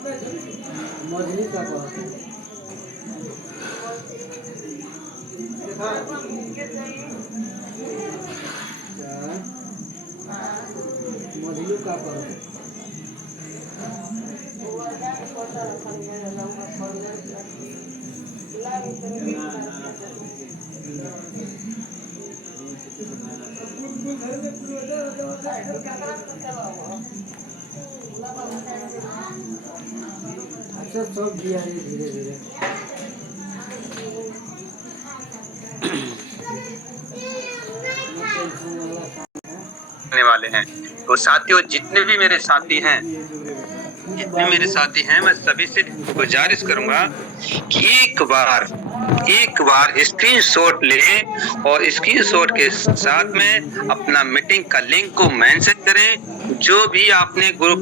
मजली का बात है। क्या मजलू का बात है। अच्छा सब दिया है धीरे धीरे। करने वाले हैं। तो साथियों जितने भी मेरे साथी हैं, मैं सभी से गुजारिश करूंगा कि एक बार स्क्रीनशॉट लें और स्क्रीनशॉट के साथ में अपना मीटिंग का लिंक को मेंशन करें। जो भी आपने ग्रुप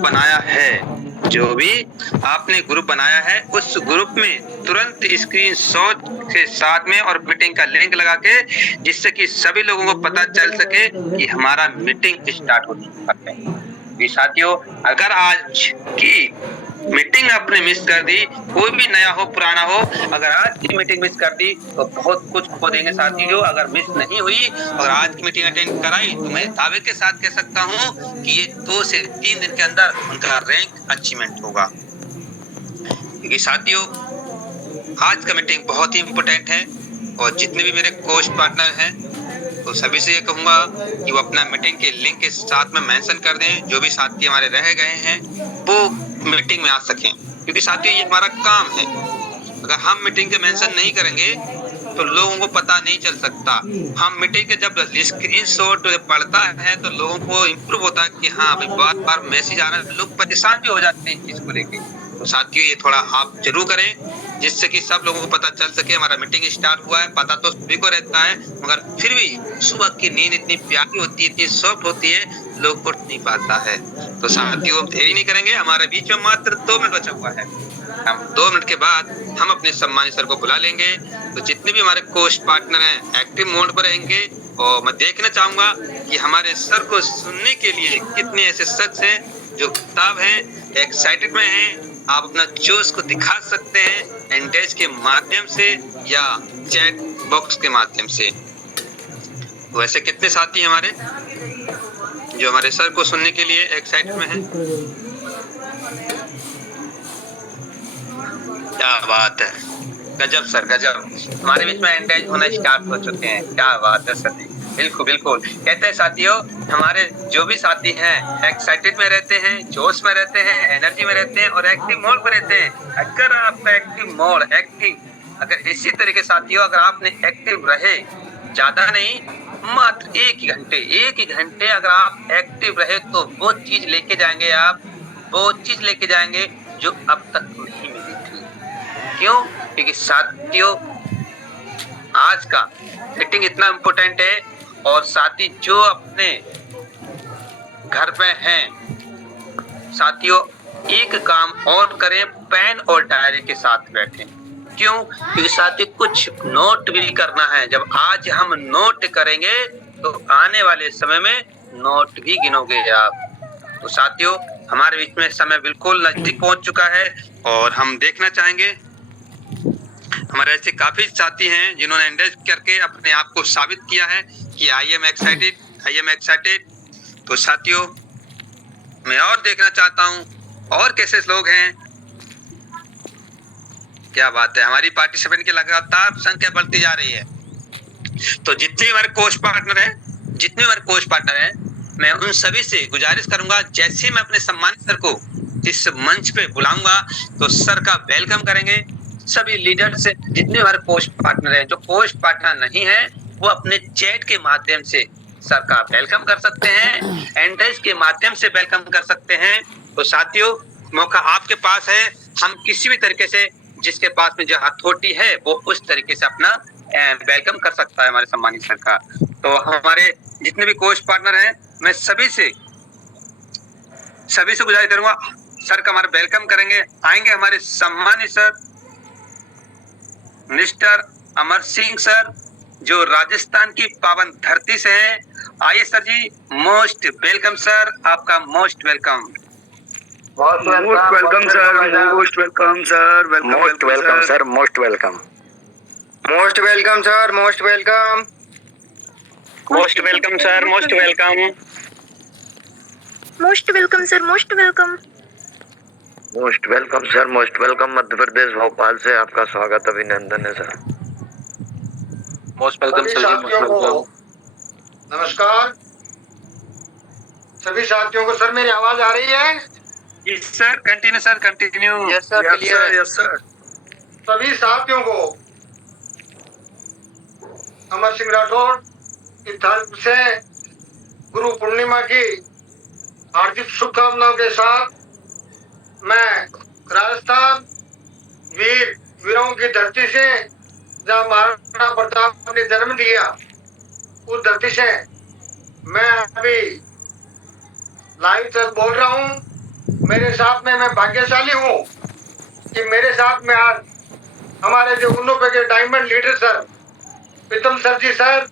बनाया है उस ग्रुप में तुरंत स्क्रीनशॉट के साथ में और मीटिंग का लिंक लगा के, जिससे कि सभी लोगों को पता चल सके कि हमारा मीटिंग स्टार्ट हो चुका है। साथियों अगर आज की मीटिंग आपने मिस कर दी, कोई भी नया हो पुराना हो, अगर आज की मीटिंग मिस कर दी तो बहुत कुछ खो देंगे साथियों। अगर मिस नहीं हुई और आज की मीटिंग अटेंड कराई तो मैं दावे के साथ कह सकता हूं कि ये 2 से 3 दिन के अंदर उनका रैंक अचीवमेंट होगा। क्योंकि साथियों आज का मीटिंग बहुत ही इम्पोर्टेंट है और जितने भी मेरे कोच पार्टनर हैं तो सभी से ये कहूंगा कि वो अपना मीटिंग के लिंक के साथ में मेंशन कर दें। जो भी साथी हमारे रह गए हैं वो मीटिंग में आ सकें, क्योंकि साथियों ये हमारा काम है। अगर हम मीटिंग के मेंशन नहीं करेंगे तो लोगों को पता नहीं चल सकता। हम मीटिंग के जब स्क्रीनशॉट पढ़ता है तो लोगों को इम्प्रूव होता है कि हाँ भाई बार-बार मैसेज आ रहा है, लोग परेशान भी हो जाते हैं इस चीज को लेके। तो साथियों ये थोड़ा आप जरूर करें, जिससे कि सब लोगों को पता चल सके हमारा मीटिंग स्टार्ट हुआ है। पता तो सभी को रहता है, मगर फिर भी सुबह की नींद इतनी प्यारी होती है, इतनी सॉफ्ट होती है, लोग उठ नहीं पाता है। तो साथियों देरी नहीं करेंगे, हमारे बीच में मात्र 2 मिनट बचा हुआ है। हम 2 मिनट के बाद हम अपने सम्मानित सर को बुला लेंगे। तो जितने भी हमारे कोच पार्टनर हैं एक्टिव मोड पर रहेंगे और मैं देखना चाहूंगा कि हमारे सर को सुनने के लिए कितने ऐसे शख्स हैं जो किताब हैं, एक्साइटेड में हैं। आप अपना जोश को दिखा सकते हैं एंडेज के माध्यम से या चैट बॉक्स के माध्यम से। तो ऐसे कितने साथी हमारे जो हमारे सर को सुनने के लिए एक्साइटेड में हैं? क्या बात है, गजब सर गजब। हमारे बीच में एंगेज होना स्टार्ट हो चुके हैं। क्या बात है सर जी, बिल्कुल बिल्कुल। कहते हैं साथियों हमारे जो भी साथी हैं एक्साइटेड में रहते हैं, जोश में रहते हैं, एनर्जी में रहते हैं और एक्टिव मोड पर रहते हैं। अगर आपका एक्टिव मोड अगर इसी तरीके साथियों अगर आपने एक्टिव रहे, ज्यादा नहीं मात्र 1 ही घंटे अगर आप एक्टिव रहे तो वो चीज लेके जाएंगे जो अब तक नहीं मिली थी। क्यों? क्योंकि साथियों आज का मीटिंग इतना इम्पोर्टेंट है और साथी जो अपने घर पे हैं साथियों एक काम और करें, पेन और डायरी के साथ बैठें। क्यों? क्योंकि साथियों कुछ नोट भी करना है। जब आज हम नोट करेंगे तो आने वाले समय में नोट भी गिनोगे आप। तो साथियों हमारे बीच में समय बिल्कुल नजदीक पहुंच चुका है और हम देखना चाहेंगे हमारे ऐसे काफी साथी हैं जिन्होंने एंगेज करके अपने आप को साबित किया है कि आई एम एक्साइटेड। तो साथियों मैं और देखना चाहता हूं और कैसे लोग हैं। क्या बात है, हमारी पार्टिसिपेंट की लगातार संख्या बढ़ती जा रही है। तो जितने हमारे कोच पार्टनर हैं मैं उन सभी से गुजारिश करूंगा जैसे मैं अपने सम्मानित सर को इस मंच पे बुलाऊंगा तो सर का वेलकम करेंगे। सभी लीडर से जितने हमारे कोच पार्टनर हैं, जो कोच पार्टनर नहीं है वो अपने चैट के माध्यम से सर का वेलकम कर सकते हैं, एंड्रेस के माध्यम से वेलकम कर सकते हैं। तो साथियों मौका आपके पास है, हम किसी भी तरीके से जिसके पास में जो अथॉरिटी है वो उस तरीके से अपना वेलकम कर सकता है हमारे सम्मानित सर का। तो हमारे जितने भी कोच पार्टनर हैं मैं सभी से गुजारिश करूंगा सर का हमारा वेलकम करेंगे। आएंगे हमारे सम्मानित sir mister Amar Singh sir जो राजस्थान की पावन धरती से हैं। आइए sir ji, most welcome sir, आपका most welcome. Most welcome sir, most welcome sir, most welcome sir, most welcome, most welcome sir, most welcome, most welcome sir, most welcome, most welcome sir, most welcome, most welcome sir, most welcome. Madhya Pradesh Bhopal से आपका स्वागत, अभिनंदन है sir. Most welcome सभी sir जी, साथियों most को welcome. नमस्कार। सभी साथियों को सर मेरी आवाज आ रही है? Yes sir, continue sir, continue. Yes sir, clear है। Yes sir. सभी साथियों को अमर सिंह राठौर की तरफ से गुरु पूर्णिमा की हार्दिक शुभकामनाओं के साथ मैं राजस्थान वीरों की धरती से, जहाँ महाराणा प्रताप ने जन्म दिया, उस धरती से मैं अभी लाइव तक बोल रहा हूँ। मेरे साथ में मैं भाग्यशाली हूँ कि मेरे साथ में आज हमारे जो उन्नोपे के डायमंड लीडर सर प्रीतम सर जी सर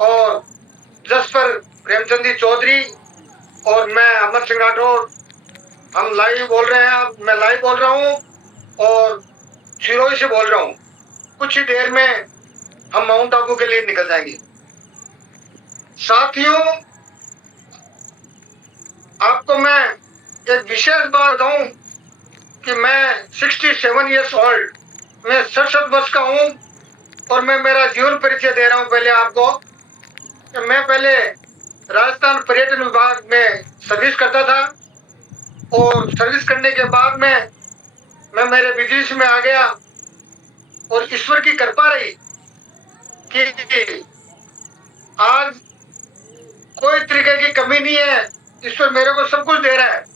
और जसपर प्रेमचंद जी चौधरी और मैं अमर सिंह राठौर, हम लाइव बोल रहे हैं। मैं लाइव बोल रहा हूँ और सिरोही से बोल रहा हूँ। कुछ ही देर में हम माउंट आबू के लिए निकल जाएंगे। साथियों, आपको मैं एक विशेष बात बताऊं कि मैं 67 ईयर्स ओल्ड, मैं 67 वर्ष का हूं और मैं मेरा जीवन परिचय दे रहा हूं पहले आपको। कि मैं पहले राजस्थान पर्यटन विभाग में सर्विस करता था और सर्विस करने के बाद में मैं मेरे बिजनेस में आ गया और ईश्वर की कृपा रही कि आज कोई तरीके की कमी नहीं है। ईश्वर मेरे को सब कुछ दे रहा है।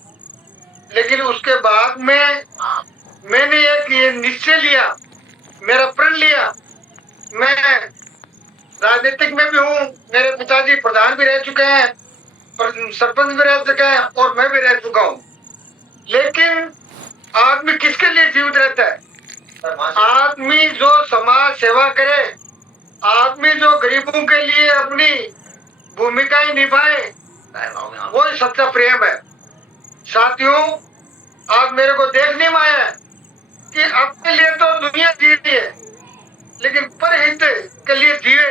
लेकिन उसके बाद में मैंने एक ये निश्चय लिया, मेरा प्रण लिया। मैं राजनीतिक में भी हूँ, मेरे पिताजी प्रधान भी रह चुके हैं, सरपंच भी रह चुके हैं और मैं भी रह चुका हूँ। लेकिन आदमी किसके लिए जीवित रहता है? आदमी जो समाज सेवा करे, आदमी जो गरीबों के लिए अपनी भूमिकाएं निभाए, वो सच्चा प्रेम है। साथियों, आज मेरे को देखने में आया कि अपने लिए तो दुनिया जी रही है, लेकिन परहित के लिए जिए।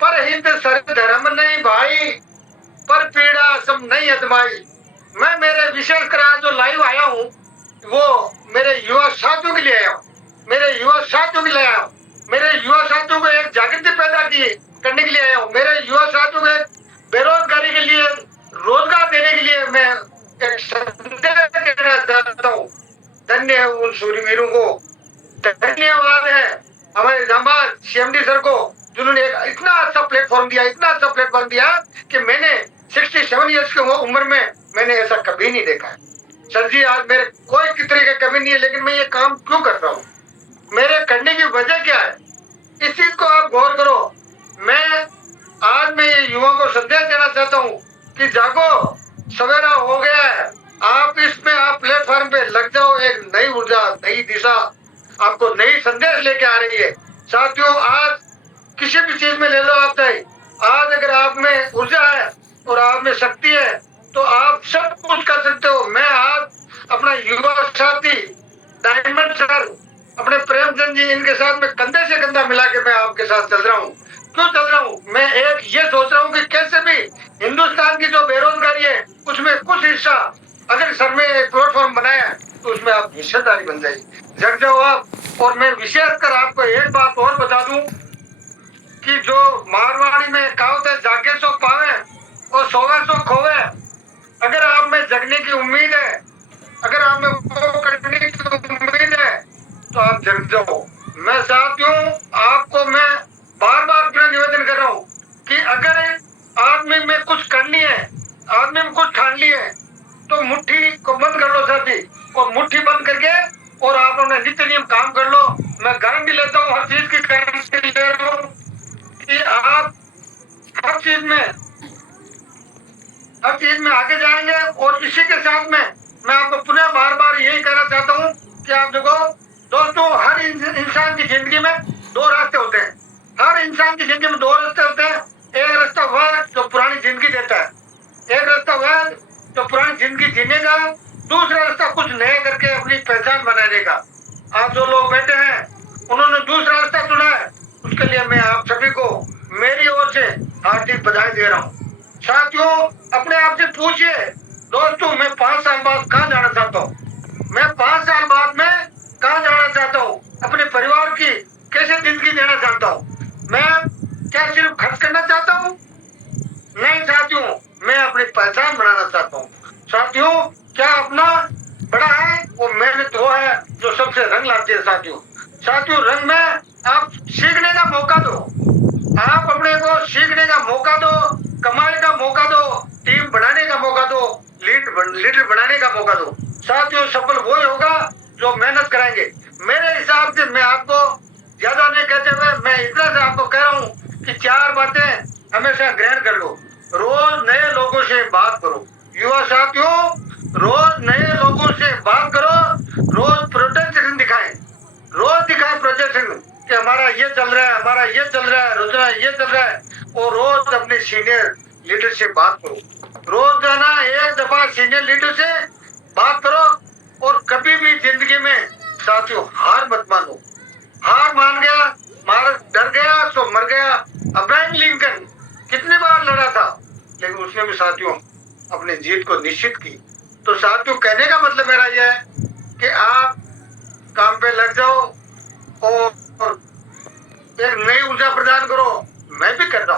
परहित सर धर्म नहीं भाई, पर पीड़ा सब नहीं अजमाई। मैं मेरे विशेष कर जो लाइव आया हूँ वो मेरे युवा साथियों के लिए आया हूँ, मेरे युवा साथियों के लिए आया हूँ, मेरे युवा साथियों को एक जागृति पैदा की करने के लिए आया हूँ, मेरे युवा साथियों को एक बेरोजगारी के लिए रोजगार देने के लिए मैं एक संदेश देना चाहता हूँ। धन्य है उन सूर्यवीरों को, धन्यवाद है हमारे दामाद सीएमडी सर को, जिन्होंने इतना अच्छा प्लेटफॉर्म दिया, इतना अच्छा प्लेटफॉर्म दिया कि मैंने 67 ईयर्स की उम्र में मैंने ऐसा कभी नहीं देखा है। सर जी, आज मेरे कोई कितने की कमी नहीं है, लेकिन मैं ये काम क्यों कर रहा हूँ, मेरे करने की वजह क्या है, इस चीज को आप गौर करो। मैं ये युवाओं को संदेश देना चाहता हूँ कि जागो, सवेरा हो गया है। आप इसमें आप प्लेटफॉर्म पे लग जाओ, एक नई ऊर्जा, नई दिशा आपको नई संदेश लेके आ रही है। साथियों, आज किसी भी चीज में ले लो आप चाहे, आज अगर आप में ऊर्जा है और आप में शक्ति है तो आप सब कुछ कर सकते हो। मैं आज अपना युवा साथी डायमंड सर, अपने प्रेमचंद जी, इनके साथ में कंधे से कंधा मिला के मैं आपके साथ चल रहा हूँ। क्यों चल रहा हूँ? मैं एक ये सोच रहा हूँ कि कैसे भी हिंदुस्तान की जो बेरोजगारी है उसमें कुछ हिस्सा अगर सर में प्लेटफॉर्म बनाया है तो उसमें आप हिस्सेदारी बन जाएगी, जग जाओ आप। और मैं विशेषकर आपको एक बात और बता दूं कि जो मारवाड़ी में कहावत है, जागे सो पावे और सोवे सो खोवे। अगर आप में जगने की उम्मीद है, अगर आप में वो करने की उम्मीद है तो आप जग जाओ। मैं साथियों आपको मैं बार बार निवेदन कर रहा हूँ कि अगर आदमी में कुछ करनी है, आदमी में कुछ ठान ली है तो मुट्ठी को बंद कर लो साथी, और मुट्ठी बंद करके और आप अपने नित्य नियम काम कर लो। मैं गारंटी लेता हूँ, हर चीज की गारंटी ले रहा हूँ कि आप हर चीज में आगे जाएंगे। और इसी के साथ में मैं आपको पुनः बार बार यही कहना चाहता हूँ कि आप देखो दोस्तों, हर इंसान की जिंदगी में दो रास्ते होते हैं। हर इंसान की जिंदगी में दो रास्ते होते हैं। एक रास्ता वह जो पुरानी जिंदगी देता है, एक रास्ता वह जो पुरानी जिंदगी जीने का दूसरा रास्ता कुछ नया करके अपनी पहचान बनाने का। आप जो लोग बैठे हैं उन्होंने दूसरा रास्ता चुना है, उसके लिए मैं आप सभी को मेरी ओर से हार्दिक बधाई दे रहा हूँ। साथियों, अपने आप से पूछिए दोस्तों, मैं 5 साल बाद कहाँ जाना चाहता हूँ? मैं 5 साल बाद में कहाँ जाना चाहता हूँ? अपने परिवार की कैसे जिंदगी देना चाहता हूँ? मैं क्या सिर्फ खर्च करना चाहता हूँ? नहीं साथियों, मैं अपनी पहचान बनाना चाहता हूँ। साथियों, क्या अपना बड़ा है वो मेहनत वो है जो सबसे रंग लाती है। साथियों, रंग में आप सीखने का मौका दो, आप अपने को सीखने का मौका दो, कमाई का मौका दो, टीम बनाने का मौका दो, लीडर बनाने का मौका दो। साथियों, सफल वही होगा जो मेहनत करेंगे। मेरे हिसाब से मैं आपको ज्यादा नहीं कहते हुए मैं इतना से आपको कह रहा हूँ कि 4 बातें हमेशा ग्रहण कर लो। रोज नए लोगों से बात करो। युवा साथियों, रोज नए लोगों से बात करो, रोज प्रोटेक्शन दिखाएं, रोज दिखाएं प्रोजेक्शन कि हमारा ये चल रहा है, हमारा ये चल रहा है, रोजाना ये चल रहा है। और रोज अपने सीनियर लीडर से बात करो, रोजाना 1 दफा सीनियर लीडर से बात करो। और कभी भी जिंदगी में साथियों हार मत मानो। हार मान गया, डर गया तो मर गया। अब्राहम लिंकन कितनी बार लड़ा था, लेकिन उसने भी साथियों अपनी जीत को निश्चित की। तो साथियों, कहने का मतलब मेरा यह है कि आप काम पे लग जाओ और एक नई ऊर्जा प्रदान करो। मैं भी कर रहा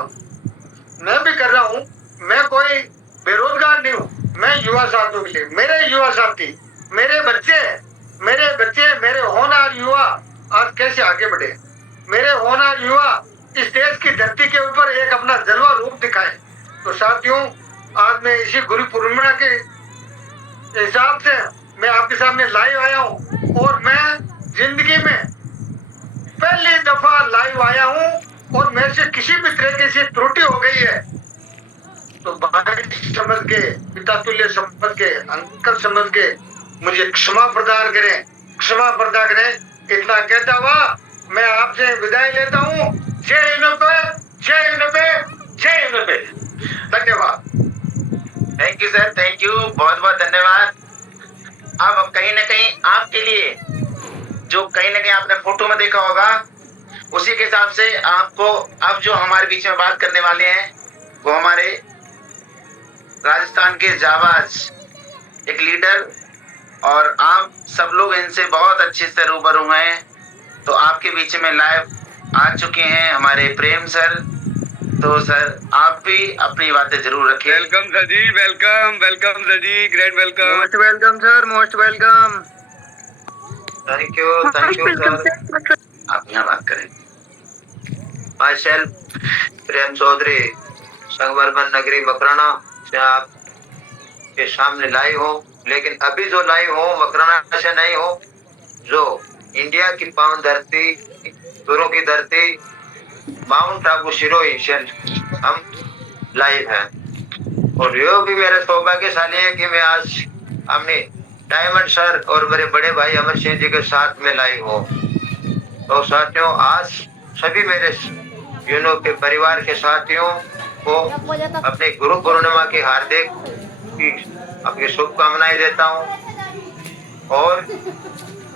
हूँ, मैं कोई बेरोजगार नहीं हूँ। मैं युवा साथियों के लिए, मेरे युवा साथी, मेरे बच्चे, मेरे होनहार युवा आज कैसे आगे बढ़े, मेरे होनहार युवा इस देश की धरती के ऊपर एक अपना जलवा रूप दिखाए। तो साथियों, आज मैं इसी गुरु पूर्णिमा के हिसाब से मैं आपके सामने लाइव आया हूँ। और मैं जिंदगी में पहली दफा लाइव आया हूँ और मेरे से किसी भी तरीके से त्रुटि हो गई है तो भाई समझ के, पिता तुल्य समझ के, अंकल समझ के मुझे क्षमा प्रदान करें। इतना कहता हुआ मैं आपसे विदाई लेता हूँ। जय हिंद, जय हिंद, जय हिंद। धन्यवाद। Thank you sir, thank you, बहुत बहुत धन्यवाद। अब कहीं ना कहीं आपके लिए जो कहीं ना कहीं आपने फोटो में देखा होगा उसी के हिसाब से आपको अब जो हमारे बीच में बात करने वाले हैं वो हमारे राजस्थान के जाबाज एक लीडर, और आप सब लोग इनसे बहुत अच्छे से रूबरू हैं। तो आपके बीच में लाइव आ चुके हैं हमारे प्रेम सर। तो सर आप भी अपनी बातें जरूर रखें। Welcome sir ji, welcome sir ji, great welcome. Most welcome sir, most welcome. Thank you sir. आप यहाँ बात करें। माई सेल्फ प्रेम चौधरी, संगमरमर नगरी मकराना से आपके सामने लाइव हूँ। लेकिन अभी जो लाइव हूँ मकराना से नहीं हूँ, जो इंडिया की पावन धरती, गुरु की धरती, माउंट आबू सिरोही से हम लाइव हैं। और यो भी मेरा सौभाग्यशाली है कि मैं आज अपने डायमंड सर और मेरे बड़े भाई अमर सिंह जी के साथ में लाइव हूँ। तो साथियों, आज सभी मेरे के परिवार के साथियों को अपने गुरु पूर्णिमा की हार्दिक अपनी शुभकामनाएं देता हूँ। और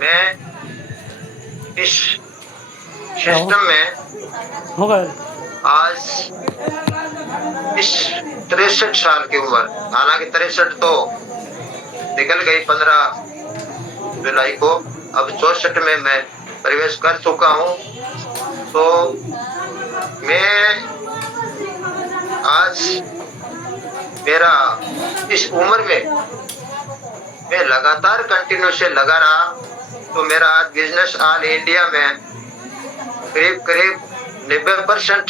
मैं इस सिस्टम में आज इस 63 साल की उम्र, हालांकि 63 तो निकल गई 15 जुलाई को, अब 64 में मैं प्रवेश कर चुका हूँ। तो मैं आज मेरा इस उम्र में मैं लगातार कंटिन्यू से लगा रहा तो मेरा आज बिजनेस ऑल इंडिया में करीब 90%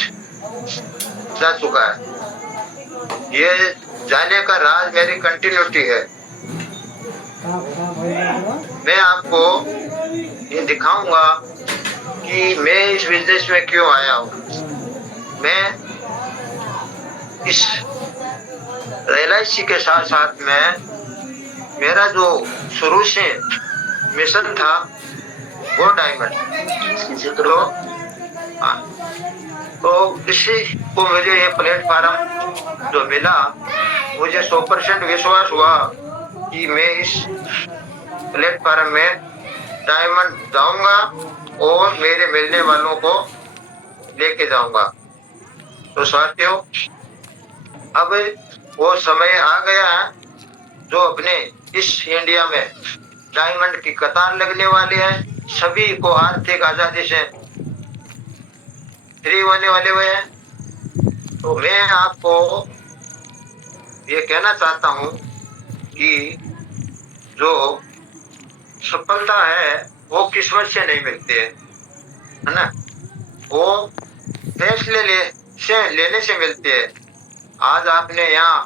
जा चुका है। ये जाने का राज मेरी कंटिन्यूटी है। मैं आपको ये दिखाऊंगा कि मैं इस बिजनेस में क्यों आया हूँ। मैं इस LIC के साथ साथ में मेरा जो शुरू से मिशन था वो डायमंड, तो इसी को मुझे ये प्लेटफॉर्म जो मिला, मुझे 100% विश्वास हुआ कि मैं इस प्लेटफॉर्म में डायमंड जाऊंगा और मेरे मिलने वालों को लेके जाऊंगा। तो साथियों, अब वो समय आ गया है जो अपने इस इंडिया में डायमंड की कतार लगने वाली है, सभी को आर्थिक आजादी से फ्री होने वाले हुए हैं। तो मैं आपको ये कहना चाहता हूं कि जो सफलता है वो किस्मत से नहीं मिलती है ना, वो फैसले लेने से मिलती है। आज आपने यहाँ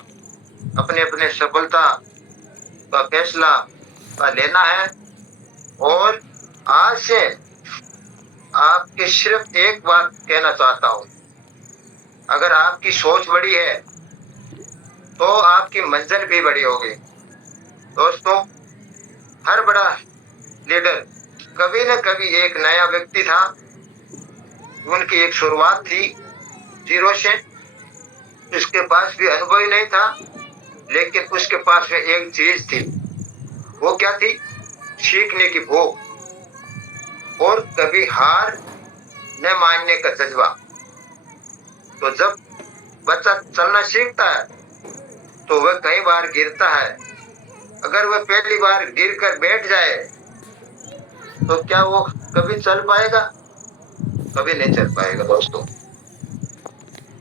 अपने अपने सफलता का फैसला लेना है और आज से आपके सिर्फ एक बात कहना चाहता हूँ, अगर आपकी सोच बड़ी है तो आपकी मंजिल भी बड़ी होगी। दोस्तों, हर बड़ा लीडर कभी न कभी एक नया व्यक्ति था, उनकी एक शुरुआत थी जीरो से, उसके पास भी अनुभव ही नहीं था, लेकिन उसके पास में एक चीज थी। वो क्या थी? सीखने की भूख और कभी हार न मानने का जज्बा। तो जब बच्चा चलना सीखता है तो वह कई बार गिरता है। अगर वह पहली बार गिर कर बैठ जाए तो क्या वो कभी चल पाएगा? कभी नहीं चल पाएगा दोस्तों।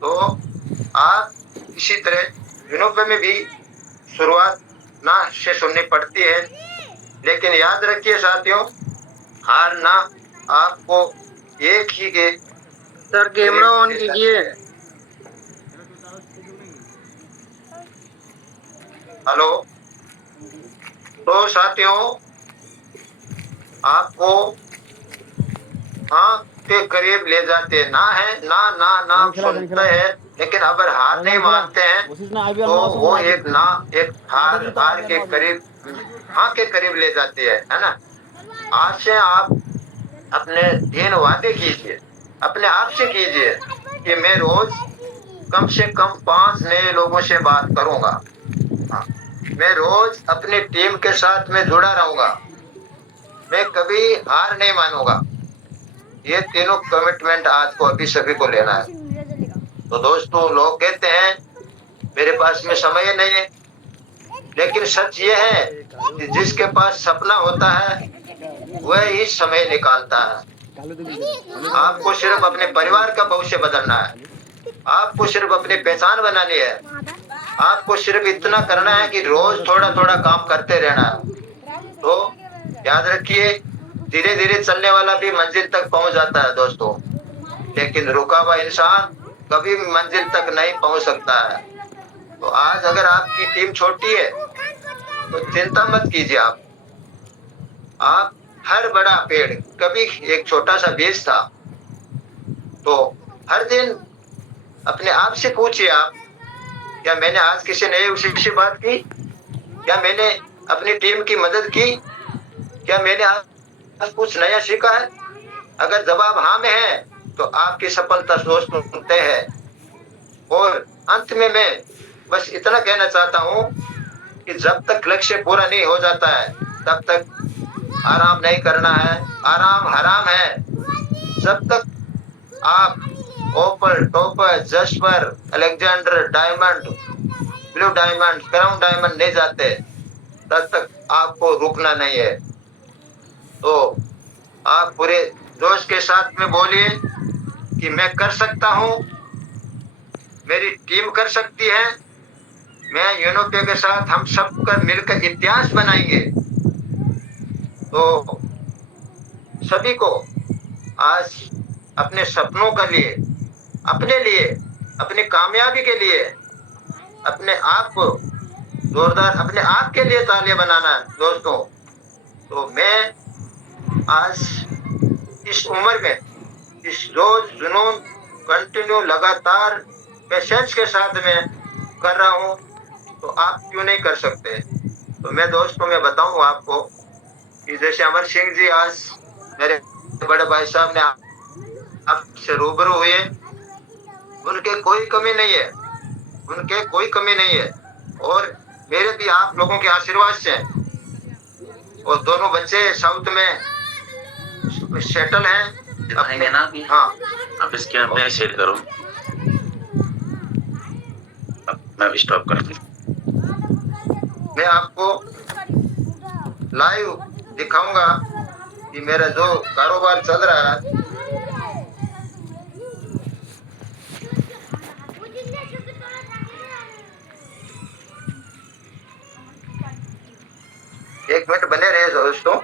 तो आप इसी तरह यूरोप में भी शुरुआत ना से सुननी पड़ती है, लेकिन याद रखिए साथियों, हारना आपको एक ही के सर कैमरा ऑन कीजिए। हेलो। तो साथियों, आपको हाँ के करीब ले जाते ना है, ना सुनते हैं, लेकिन अगर हार नहीं मानते हैं तो वो एक हार के करीब, हाँ के करीब ले जाती है ना। आज से आप अपने 3 वादे कीजिए, अपने आप से कीजिए कि मैं रोज कम से कम 5 नए लोगों से बात करूंगा। हाँ, मैं रोज अपनी टीम के साथ में जुड़ा रहूंगा, मैं कभी हार नहीं मानूंगा। ये तीनों कमिटमेंट आज को अभी सभी को लेना है। तो दोस्तों, लोग कहते हैं मेरे पास में समय नहीं है, लेकिन सच ये है कि जिसके पास सपना होता है वह ही समय निकालता है। आपको सिर्फ अपने परिवार का भविष्य बदलना है, आपको सिर्फ अपनी पहचान बनानी है, आपको सिर्फ इतना करना है कि रोज थोड़ा थोड़ा काम करते रहना है। तो याद रखिए, धीरे धीरे चलने वाला भी मंजिल तक पहुंच जाता है दोस्तों, लेकिन रुका हुआ इंसान कभी भी मंजिल तक नहीं पहुंच सकता है। तो आज अगर आपकी टीम छोटी है तो चिंता मत कीजिए। आप हर बड़ा पेड़ कभी एक छोटा सा बीज था। तो हर दिन अपने आप से पूछिए, आप क्या मैंने आज किसी नए विषय से बात की? क्या मैंने अपनी टीम की मदद की? क्या मैंने आज कुछ नया सीखा है? अगर जवाब हाँ में है तो आपकी सफलता दोस्तों तय है। और अंत में मैं बस इतना कहना चाहता हूँ कि जब तक लक्ष्य पूरा नहीं हो जाता है तब तक आराम नहीं करना है। आराम हराम है। जब तक आप ओपर, topper, jasper, Alexander, diamond, blue diamond, crown diamond नहीं जाते तब तक आपको रुकना नहीं है। तो आप पूरे जोश के साथ में बोलिए कि मैं कर सकता हूँ, मेरी टीम कर सकती है, मैं यूरोपिया के साथ हम सब कर मिलकर इतिहास बनाएंगे। तो सभी को आज अपने सपनों के लिए, अपने लिए, अपनी कामयाबी के लिए, अपने आप को जोरदार, अपने आप के लिए तालियां बनाना है दोस्तों। तो मैं आज इस उम्र में इस रोज जुनून कंटिन्यू लगातार पेशेंस के साथ में कर रहा हूँ, तो आप क्यों नहीं कर सकते? तो मैं दोस्तों मैं बताऊं आपको कि जैसे अमर सिंह जी आज मेरे बड़े भाई साहब ने आपसे रूबरू हुए, उनके कोई कमी नहीं है, उनके कोई कमी नहीं है। और मेरे भी आप लोगों के आशीर्वाद से और दोनों बच्चे साउथ में सेटल हैं। दिखाएंगे ना अभी। हाँ, आप इसके अपने शेयर करो। अब मैं भी स्टॉप कर दूं। मैं आपको लाइव दिखाऊंगा कि मेरा जो कारोबार चल रहा है। एक मिनट बने रहे दोस्तों।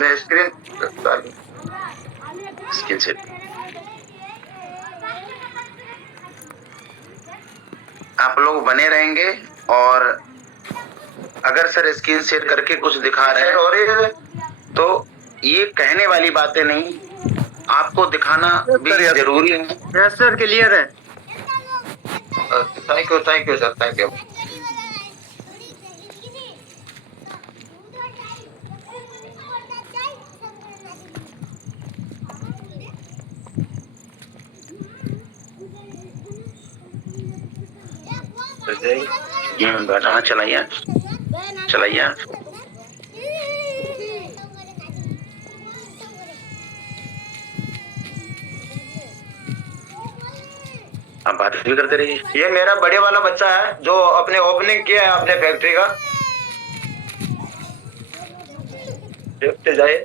मैं स्क्रीन से आप लोग बने रहेंगे और अगर सर स्क्रीन शेयर करके कुछ दिखा रहे हैं हो रही है तो ये कहने वाली बातें नहीं, आपको दिखाना भी जरूरी है। यस सर, क्लियर है। Thank you sir, thank you. हाँ चलाइए चलाइए। आप बात भी करते रहिए। ये मेरा बड़े वाला बच्चा है जो अपने ओपनिंग किया है अपने फैक्ट्री का। देखते जाइए,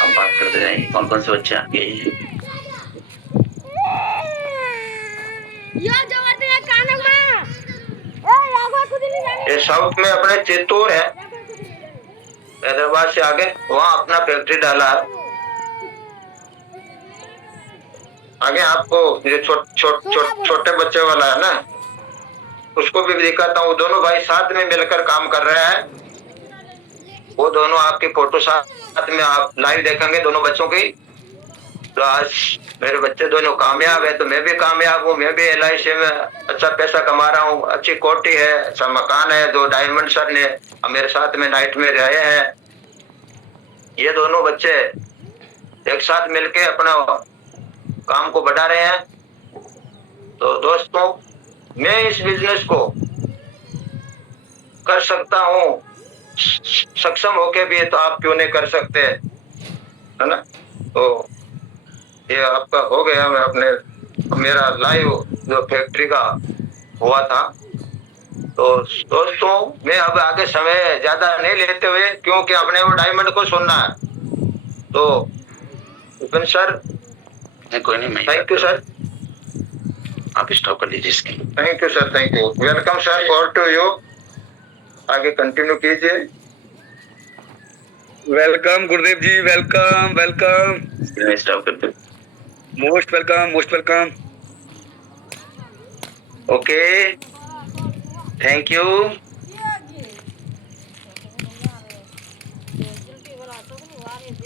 हम बात करते जाएंगे कौन कौन से बच्चे आपके हैं। ये साउथ में अपने चित्तौड़ है, हैदराबाद से आगे, वहाँ अपना फैक्ट्री डाला है। आगे आपको ये छोटे बच्चे वाला है ना, उसको भी दिखाता हूँ। दोनों भाई साथ में मिलकर काम कर रहे हैं। वो दोनों आपकी फोटो साथ में आप लाइव देखेंगे दोनों बच्चों की। तो आज मेरे बच्चे दोनों कामयाब है तो मैं भी कामयाब हूँ। मैं भी LIC में अच्छा पैसा कमा रहा हूँ, अच्छी कोठी है, अच्छा मकान है। जो डायमंड सर ने मेरे साथ में नाइट में रहे हैं। ये दोनों बच्चे एक साथ मिलके अपना काम को बढ़ा रहे हैं। तो दोस्तों, मैं इस बिजनेस को कर सकता हूँ, सक्षम होके भी, तो आप क्यों नहीं कर सकते, है ना। तो ये आपका हो गया। मैं अपने मेरा लाइव जो फैक्ट्री का हुआ था। तो दोस्तों, मैं अब आगे समय ज्यादा नहीं लेते हुए, क्योंकि अपने वो डायमंड को सुनना है। तो विपिन सर, कोई नहीं, थैंक यू सर। आप स्टॉप कर लीजिए इसकी। Thank you sir, thank you. Welcome sir, for to you. आगे कंटिन्यू कीजिए। Welcome Gurudev ji, welcome welcome. Stop कर दो। Most welcome, most welcome. Okay, thank you.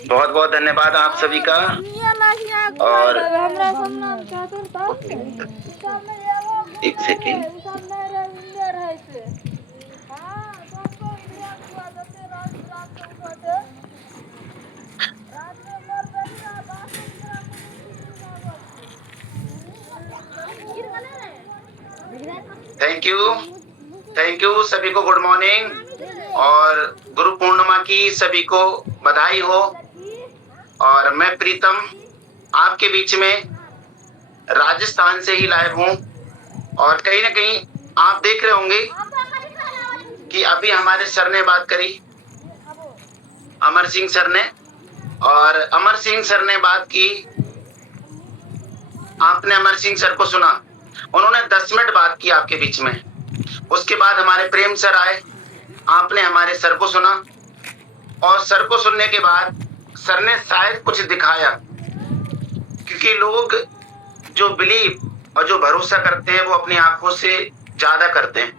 बहुत बहुत धन्यवाद आप सभी का। और एक सेकेंड, थैंक यू सभी को। गुड मॉर्निंग और गुरु पूर्णिमा की सभी को बधाई हो। और मैं प्रीतम आपके बीच में राजस्थान से ही लाइव हूँ। और कहीं ना कहीं आप देख रहे होंगे कि अभी हमारे सर ने बात करी, अमर सिंह सर ने। और अमर सिंह सर ने बात की, आपने अमर सिंह सर को सुना, उन्होंने 10 मिनट बात की आपके बीच में। उसके बाद हमारे प्रेम सर आए, आपने हमारे सर को सुना। और सर को सुनने के बाद सर ने शायद कुछ दिखाया, क्योंकि लोग जो बिलीव और जो भरोसा करते हैं वो अपनी आंखों से ज्यादा करते हैं,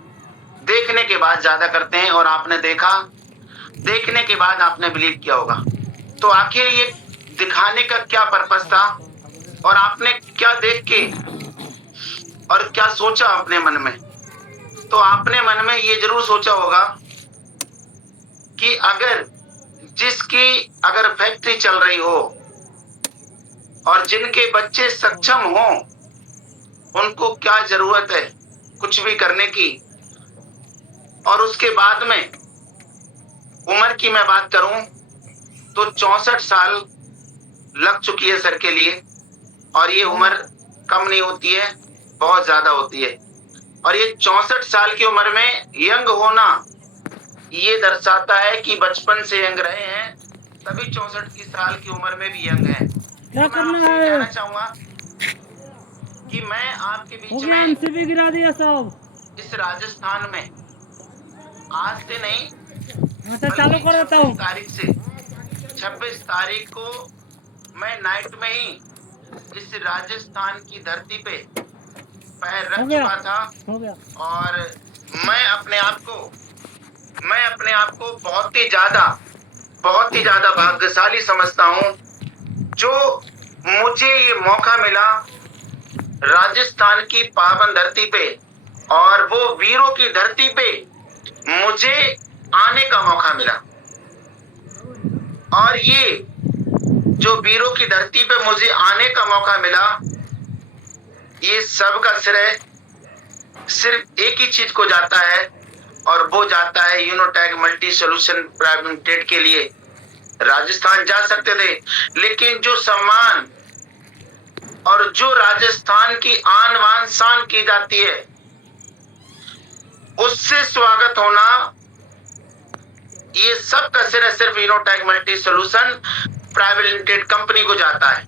देखने के बाद ज्यादा करते हैं। और आपने देखा, देखने के बाद आपने बिलीव किया होगा। तो आखिर ये दिखाने का क्या पर्पस था, और आपने क्या देख के और क्या सोचा अपने मन में। तो आपने मन में ये जरूर सोचा होगा कि अगर जिसकी अगर फैक्ट्री चल रही हो और जिनके बच्चे सक्षम हों उनको क्या जरूरत है कुछ भी करने की। और उसके बाद में उम्र की मैं बात करूं तो 64 साल लग चुकी है सर के लिए, और ये उम्र कम नहीं होती है, बहुत ज्यादा होती है। और ये 64 साल की उम्र में यंग होना ये दर्शाता है कि बचपन से यंग रहे हैं, तभी 64 की साल की उम्र में भी यंग है। क्या करना आपसे है? कहना चाहूंगा कि मैं आपके बीच में एमसीबी गिरा दिया सब। इस राजस्थान में आज से नहीं, अच्छा चालू कर देता हूँ। 26 तारीख को मैं नाइट में ही इस राजस्थान की धरती पे पैर रख चुका था। हो गया। और मैं अपने आप को बहुत ही ज्यादा भाग्यशाली समझता हूँ जो मुझे ये मौका मिला राजस्थान की पावन धरती पे, और वो वीरों की धरती पे मुझे आने का मौका मिला। और ये जो वीरों की धरती पे मुझे आने का मौका मिला, ये सबका श्रेय सिर्फ एक ही चीज को जाता है, और वो जाता है यूनोटैक मल्टी सोल्यूशन प्राइवेट लिमिटेड के लिए। राजस्थान जा सकते थे, लेकिन जो सम्मान और जो राजस्थान की आन बान शान की जाती है उससे स्वागत होना, ये सब का श्रेय सिर्फ Unotech multi solution private limited company को जाता है।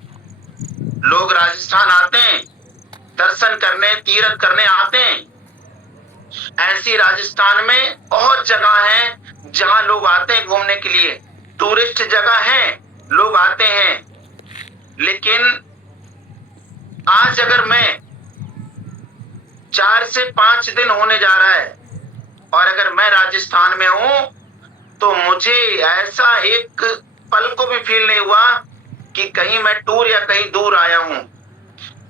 लोग राजस्थान आते हैं दर्शन करने, तीर्थ करने आते हैं। ऐसी राजस्थान में बहुत जगह हैं जहां लोग आते हैं घूमने के लिए, टूरिस्ट जगह हैं, लोग आते हैं। लेकिन आज अगर मैं 4 से 5 दिन होने जा रहा है और अगर मैं राजस्थान में हूं, तो मुझे ऐसा एक पल को भी फील नहीं हुआ कि कहीं मैं टूर या कहीं दूर आया हूं।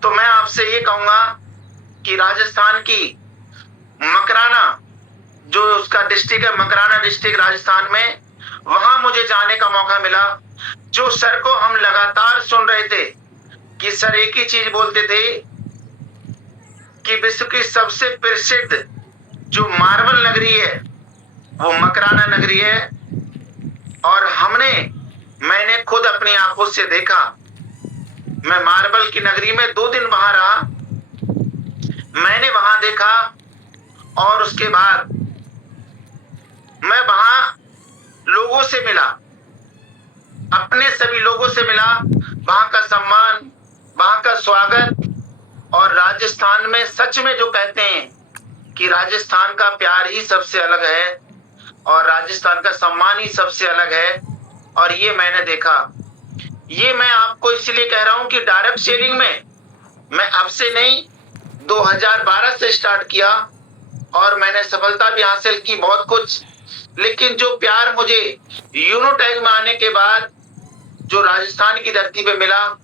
तो मैं आपसे ये कहूंगा कि राजस्थान की मकराना, जो उसका डिस्ट्रिक्ट है, मकराना डिस्ट्रिक्ट राजस्थान में, वहां मुझे जाने का मौका मिला। जो सर को हम लगातार सुन रहे थे कि सर एक ही चीज बोलते थे कि विश्व की सबसे प्रसिद्ध जो मार्बल नगरी है वो मकराना नगरी है। और मैंने खुद अपनी आंखों से देखा। मैं मार्बल की नगरी में 2 दिन वहां रहा, मैंने वहां देखा, और उसके बाद मैं वहां लोगों से मिला, अपने सभी लोगों से मिला। वहां का सम्मान, वहां का स्वागत, और राजस्थान में सच में जो कहते हैं कि राजस्थान का प्यार ही सबसे अलग है और राजस्थान का सम्मान ही सबसे अलग है, और ये मैंने देखा। ये मैं आपको इसलिए कह रहा हूं कि डायरेक्ट सेलिंग में मैं अब से नहीं 2012 से स्टार्ट किया और मैंने सफलता भी हासिल की बहुत कुछ। लेकिन जो प्यार मुझे यूनोटैक में आने के बाद जो राजस्थान की धरती पे मिला,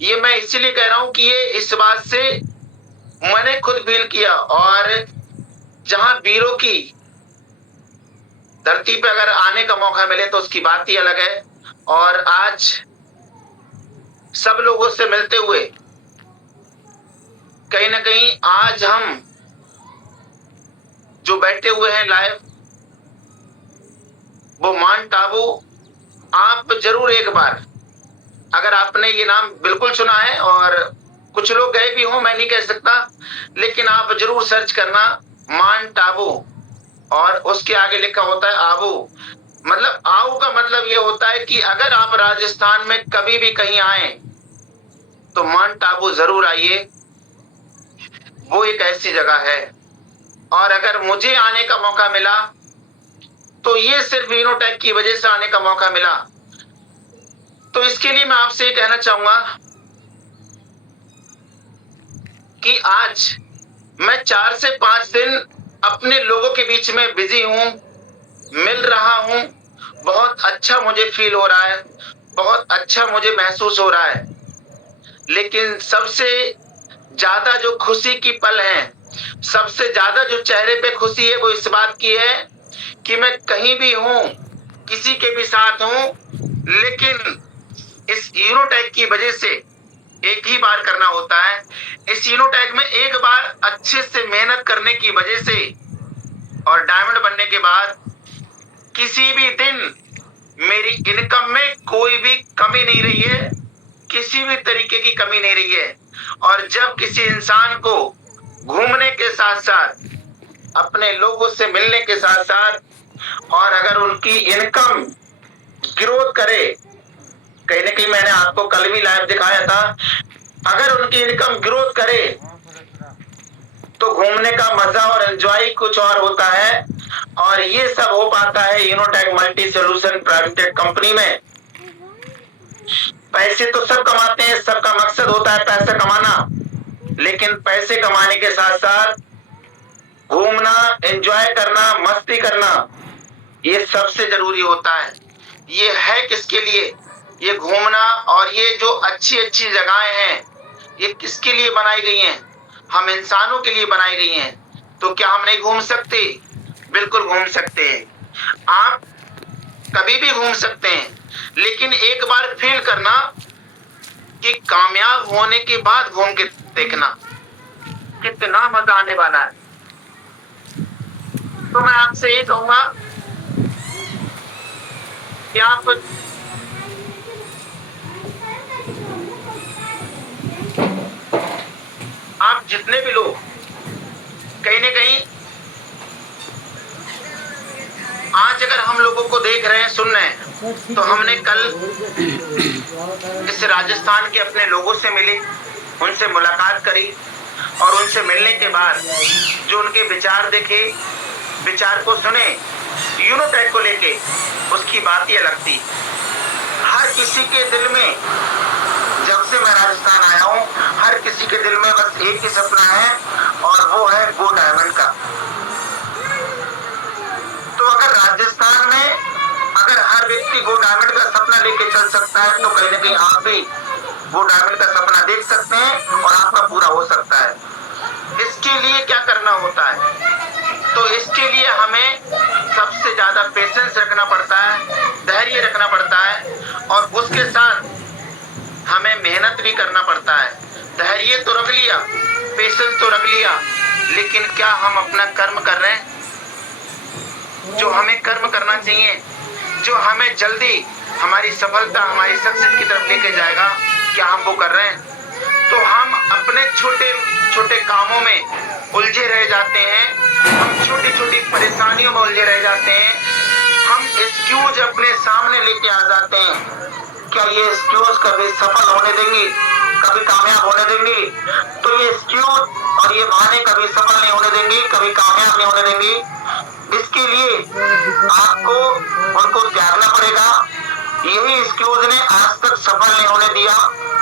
ये मैं इसलिए कह रहा हूं कि ये इस बात से मैंने खुद फील किया। और जहां वीरों की धरती पे अगर आने का मौका मिले तो उसकी बात ही अलग है। और आज सब लोगों से मिलते हुए कहीं ना कहीं आज हम जो बैठे हुए हैं लाइव, वो माउंट आबू, आप जरूर एक बार, अगर आपने ये नाम बिल्कुल सुना है और कुछ लोग गए भी हो, मैं नहीं कह सकता, लेकिन आप जरूर सर्च करना माउंट आबू, और उसके आगे लिखा होता है आबू। मतलब आऊ का मतलब ये होता है कि अगर आप राजस्थान में कभी भी कहीं आए तो माउंट आबू जरूर आइए। वो एक ऐसी जगह है, और अगर मुझे आने का मौका मिला तो ये सिर्फ यूनोटैक की वजह से आने का मौका मिला। तो इसके लिए मैं आपसे ये कहना चाहूंगा कि आज मैं 4 से 5 दिन अपने लोगों के बीच में बिजी हूं, मिल रहा हूं। बहुत अच्छा मुझे फील हो रहा है, बहुत अच्छा मुझे महसूस हो रहा है। लेकिन सबसे ज्यादा जो खुशी की पल है, सबसे ज्यादा जो चेहरे पे खुशी है, वो इस बात की है कि मैं कहीं भी हूं, किसी के भी साथ हूं, लेकिन इस यूनोटैक की वजह से एक ही बार करना होता है। इस यूनोटैग में एक बार अच्छे से मेहनत करने की वजह से और डायमंड बनने के बाद किसी भी दिन मेरी इनकम में कोई भी कमी नहीं रही है, किसी भी तरीके की कमी नहीं रही है। और जब किसी इंसान को घूमने के साथ साथ अपने लोगों से मिलने के साथ साथ और अगर उनकी इनकम ग्रोथ करे, कहीं ना कहीं मैंने आपको कल भी लाइव दिखाया था, अगर उनकी इनकम ग्रोथ करे तो घूमने का मजा और एंजॉय कुछ और होता है। और ये सब हो पाता है यूनोटैग मल्टी सॉल्यूशन प्राइवेट कंपनी में। पैसे तो सब कमाते हैं, सबका मकसद होता है पैसा कमाना, लेकिन पैसे कमाने के साथ साथ घूमना, एंजॉय करना, मस्ती करना, ये सबसे जरूरी होता है। ये है किसके लिए? ये घूमना और ये जो अच्छी अच्छी जगहें हैं, ये किसके लिए बनाई गई हैं? हम इंसानों के लिए बनाई गई हैं। तो क्या हम नहीं घूम सकते? बिल्कुल घूम सकते हैं। आप कभी भी घूम सकते हैं, लेकिन एक बार फील करना कि कामयाब होने के बाद घूम के देखना कितना मजा आने वाला है। तो मैं आपसे ये कहूंगा कि आप जितने भी लोग कहीं ना कहीं आज अगर हम लोगों को देख रहे हैं, सुन रहे हैं, तो हमने कल इस राजस्थान के अपने लोगों से मिले, उनसे मुलाकात करी और उनसे मिलने के बाद जो उनके विचार देखे, विचार को सुने यूनोटैग को लेके, उसकी बात ही अलग थी। हर किसी के दिल में, जब से मैं राजस्थान आया हूँ, हर किसी के दिल में बस एक ही सपना है और वो है गो डायमंड का। तो अगर राजस्थान में अगर हर व्यक्ति गो डायमंड का सपना लेके चल सकता है, तो कहीं ना कहीं आप भी गो डायमंड का सपना देख सकते हैं और आपका पूरा हो सकता है। इसके लिए क्या करना होता है? तो इसके लिए हमें सबसे ज्यादा पेशेंस रखना पड़ता है, धैर्य रखना पड़ता है और उसके साथ हमें मेहनत भी करना पड़ता है। धैर्य तो रख लिया, पेशेंस तो रख लिया, लेकिन क्या हम अपना कर्म कर रहे हैं? जो हमें कर्म करना चाहिए, जो हमें जल्दी हमारी सफलता, हमारी सक्सेस की तरफ लेके जाएगा, क्या हम वो कर रहे हैं? तो हम अपने छोटे छोटे कामों में उलझे रह जाते हैं, हम छोटी छोटी परेशानियों में उलझे रह जाते हैं, हम एक्सक्यूज अपने सामने लेके आ जाते हैं। क्या ये एक्सक्यूज कभी सफल होने देंगी, कभी कामयाब होने देंगी? तो ये एक्सक्यूज और ये बहाने कभी सफल नहीं होने देंगी, कभी कामयाब नहीं होने देंगी। इसके लिए आपको उनको त्यागना पड़ेगा। यही एक्सक्यूज ने आज तक सफल नहीं होने दिया,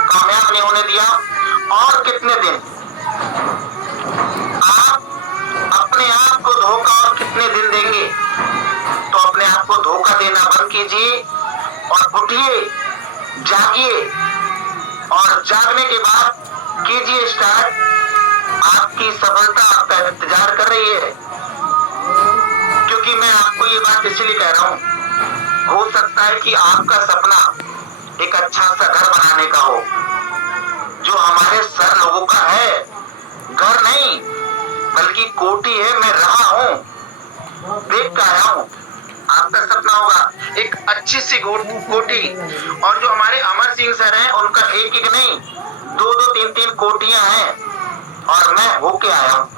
कामयाब नहीं होने दिया। और कितने दिन आप अपने आप को धोखा और कितने दिन देंगे? तो अपने आप को धोखा देना बंद कीजिए और उठिए, जागिए और जागने के बाद कीजिए स्टार्ट। आपकी सफलता आपका इंतजार कर रही है। क्योंकि मैं आपको ये बात इसलिए कह रहा हूँ, हो सकता है कि आपका सपना एक अच्छा सा घर बनाने का हो, जो हमारे सर लोगों का है। घर नहीं बल्कि कोठी है, मैं रहा हूँ, देख कर आया हूँ। आपका सपना होगा एक अच्छी सी कोठी। और जो हमारे अमर सिंह सर हैं, उनका एक एक नहीं, दो दो तीन तीन कोठियां हैं और मैं होके आया हूँ,